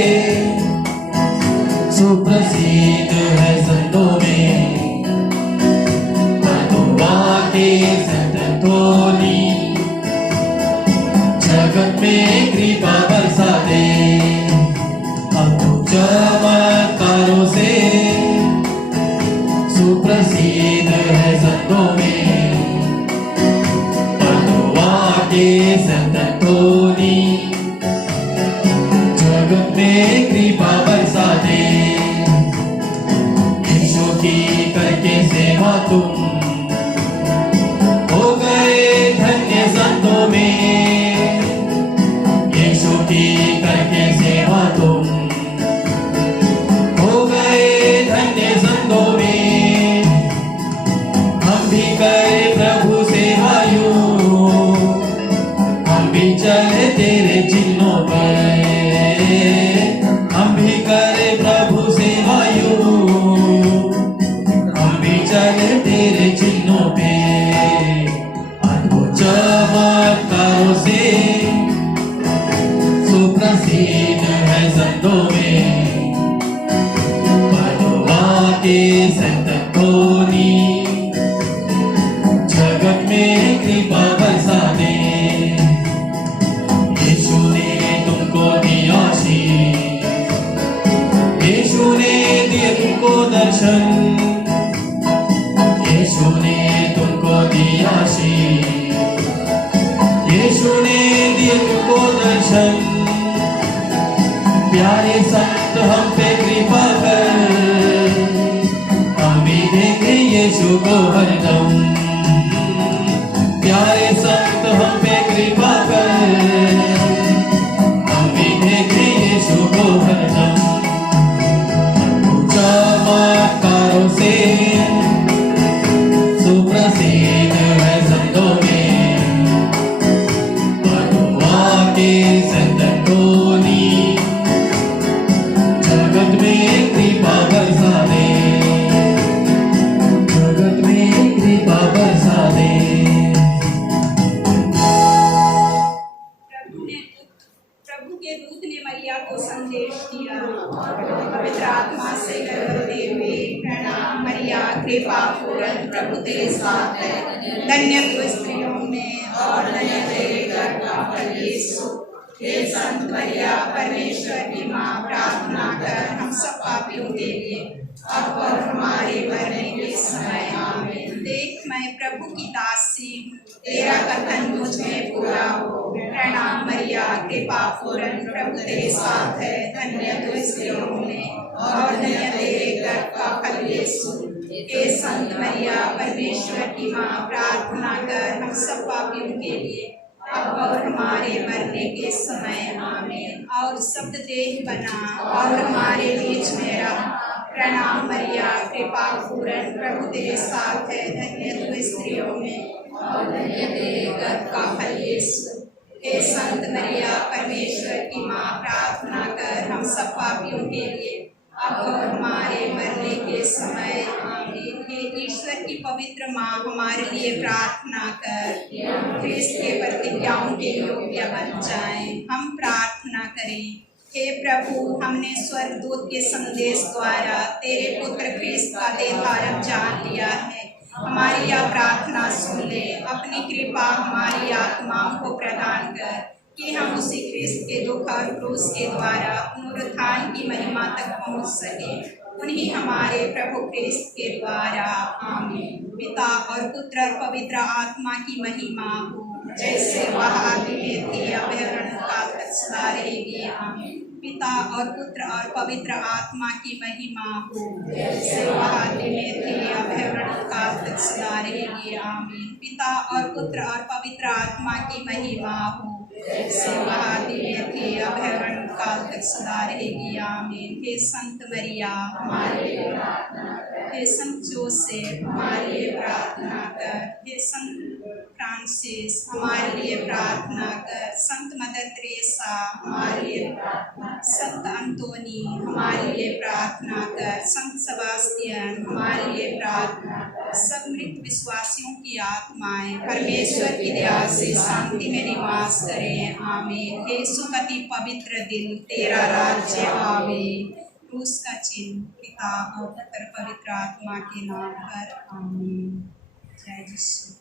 सुप्रसिद्ध प्रसिद्ध है संतों में, पदुआ के संत धोनी, जगत में कृपा बरसा दे। अद्भुत चमत्कारों से सुप्रसिद्ध है संतों में, पदुआ के संत धोनी, जगत में कृपा बरसा दे। यीशु की करके सेवा तुम हो गए धन्य संतों में, यीशु की करके सेवा तुम हो गए धन्य संतों में। हम भी करे प्रभु सेवा यूं, हम भी चले तेरे चिन्हों पर, हम भी करे प्रभु सेवा यूं, हम भी चले तेरे चिन्हों पे। अद्भुत चमत्कारों से सुप्रसिद्ध है संतों में, पदुआ के संत धोनी, जगत में कृपा बरसा दे। यीशु ने तुमको दिया आशीष, यीशु ने दिए तुमको दर्शन, यीशु ने तुमको दिया आशीष, यीशु ने दिए तुमको दर्शन। प्यारे संत हम पे कृपा कर, हम भी देखें यीशु को हरदम। प्यारे संत हम पे कृपा कर, हम भी देखें यीशु को हरदम। चमत्कारों से सुप्रसिद्ध है संतों में, पदुआ के संत धोनी, जगत में कृपा बरसा दे, जगत में कृपा बरसा दे। प्रभु के दूत ने मरिया को संदेश दिया, पवित्र आत्मा से गर्भवती हुई, प्रणाम मरिया, कृपा पूर्ण प्रभु तेरे साथ है, धन्य तू स्त्रियों में और धन्य तेरे गर्भ का फल यीशु। हे संत मरिया, परमेश्वर की माँ, प्रार्थना कर हम सब पापियों के लिए अब और हमारे मरने के समय आमीन। देख मैं प्रभु की दासी हूँ, तेरा कथन मुझ में पूरा हो। प्रणाम मरिया, कृपा पूर्ण प्रभु तेरे साथ है, धन्य तू स्त्रियों में और धन्य तेरे गर्भ का फल यीशु। हे संत मरिया, परमेश्वर की माँ, प्रार्थना कर हम सब पापियों के लिए अब और हमारे मरने के समय आमीन। और शब्द देह बना और हमारे बीच में रहा। प्रणाम मरिया, कृपा पूर्ण प्रभु तेरे साथ है, धन्य तू स्त्रियों में और धन्य तेरे गर्भ का फल यीशु। हे संत मरिया, परमेश्वर की माँ, प्रार्थना कर हम सब पापियों के लिए अब और हमारे मरने के समय आमीन। हे ईश्वर की पवित्र माँ, हमारे लिए प्रार्थना कर, ख्रिस्त के प्रतिज्ञाओं के योग्य बन जाएं। हम प्रार्थना करें। हे प्रभु, हमने स्वर्गदूत के संदेश द्वारा तेरे पुत्र ख्रिस्त का देहधारक जान लिया है। हमारी यह प्रार्थना सुन ले, अपनी कृपा हमारी आत्माओं को प्रदान कर कि हम उसी ख्रिस्त के दुख और क्रूस के द्वारा पुनरुत्थान की महिमा तक पहुंच सके। उन्हीं हमारे प्रभु ख्रिस्त के द्वारा आमीन। पिता और पुत्र और पवित्र आत्मा की महिमा हो, जैसे वह आदि में थी, अब काल तक सदा रहेगी आमीन। पिता और पुत्र और पवित्र आत्मा की महिमा हो, जैसे वह आदि में थी, अब काल तक सदा रहेगी आमीन। पिता और पुत्र और पवित्र आत्मा की महिमा हो, जैसे वह आदि में थी, अब काल तक सदा रहेगी आमीन। हे संत मरिया, हमारे लिए प्रार्थना कर। हे संत जोसेफ, हमारे लिए प्रार्थना कर। हे संत फ्रांसिस, हमारे लिए प्रार्थना कर। संत मदर तेरेसा, हमारे लिए प्रार्थना कर। संत अंतोनी, हमारे लिए प्रार्थना कर। संत सेबास्टियन, हमारे लिए प्रार्थना कर। सब मृत विश्वासियों की आत्माएं परमेश्वर की दया से शांति में निवास करें आमीन। हे सुपति पवित्र दिन, तेरा राज्य आवे, क्रूस का चिन्ह, पिता और पुत्र पवित्र आत्मा के नाम पर आमीन। जय यीशु।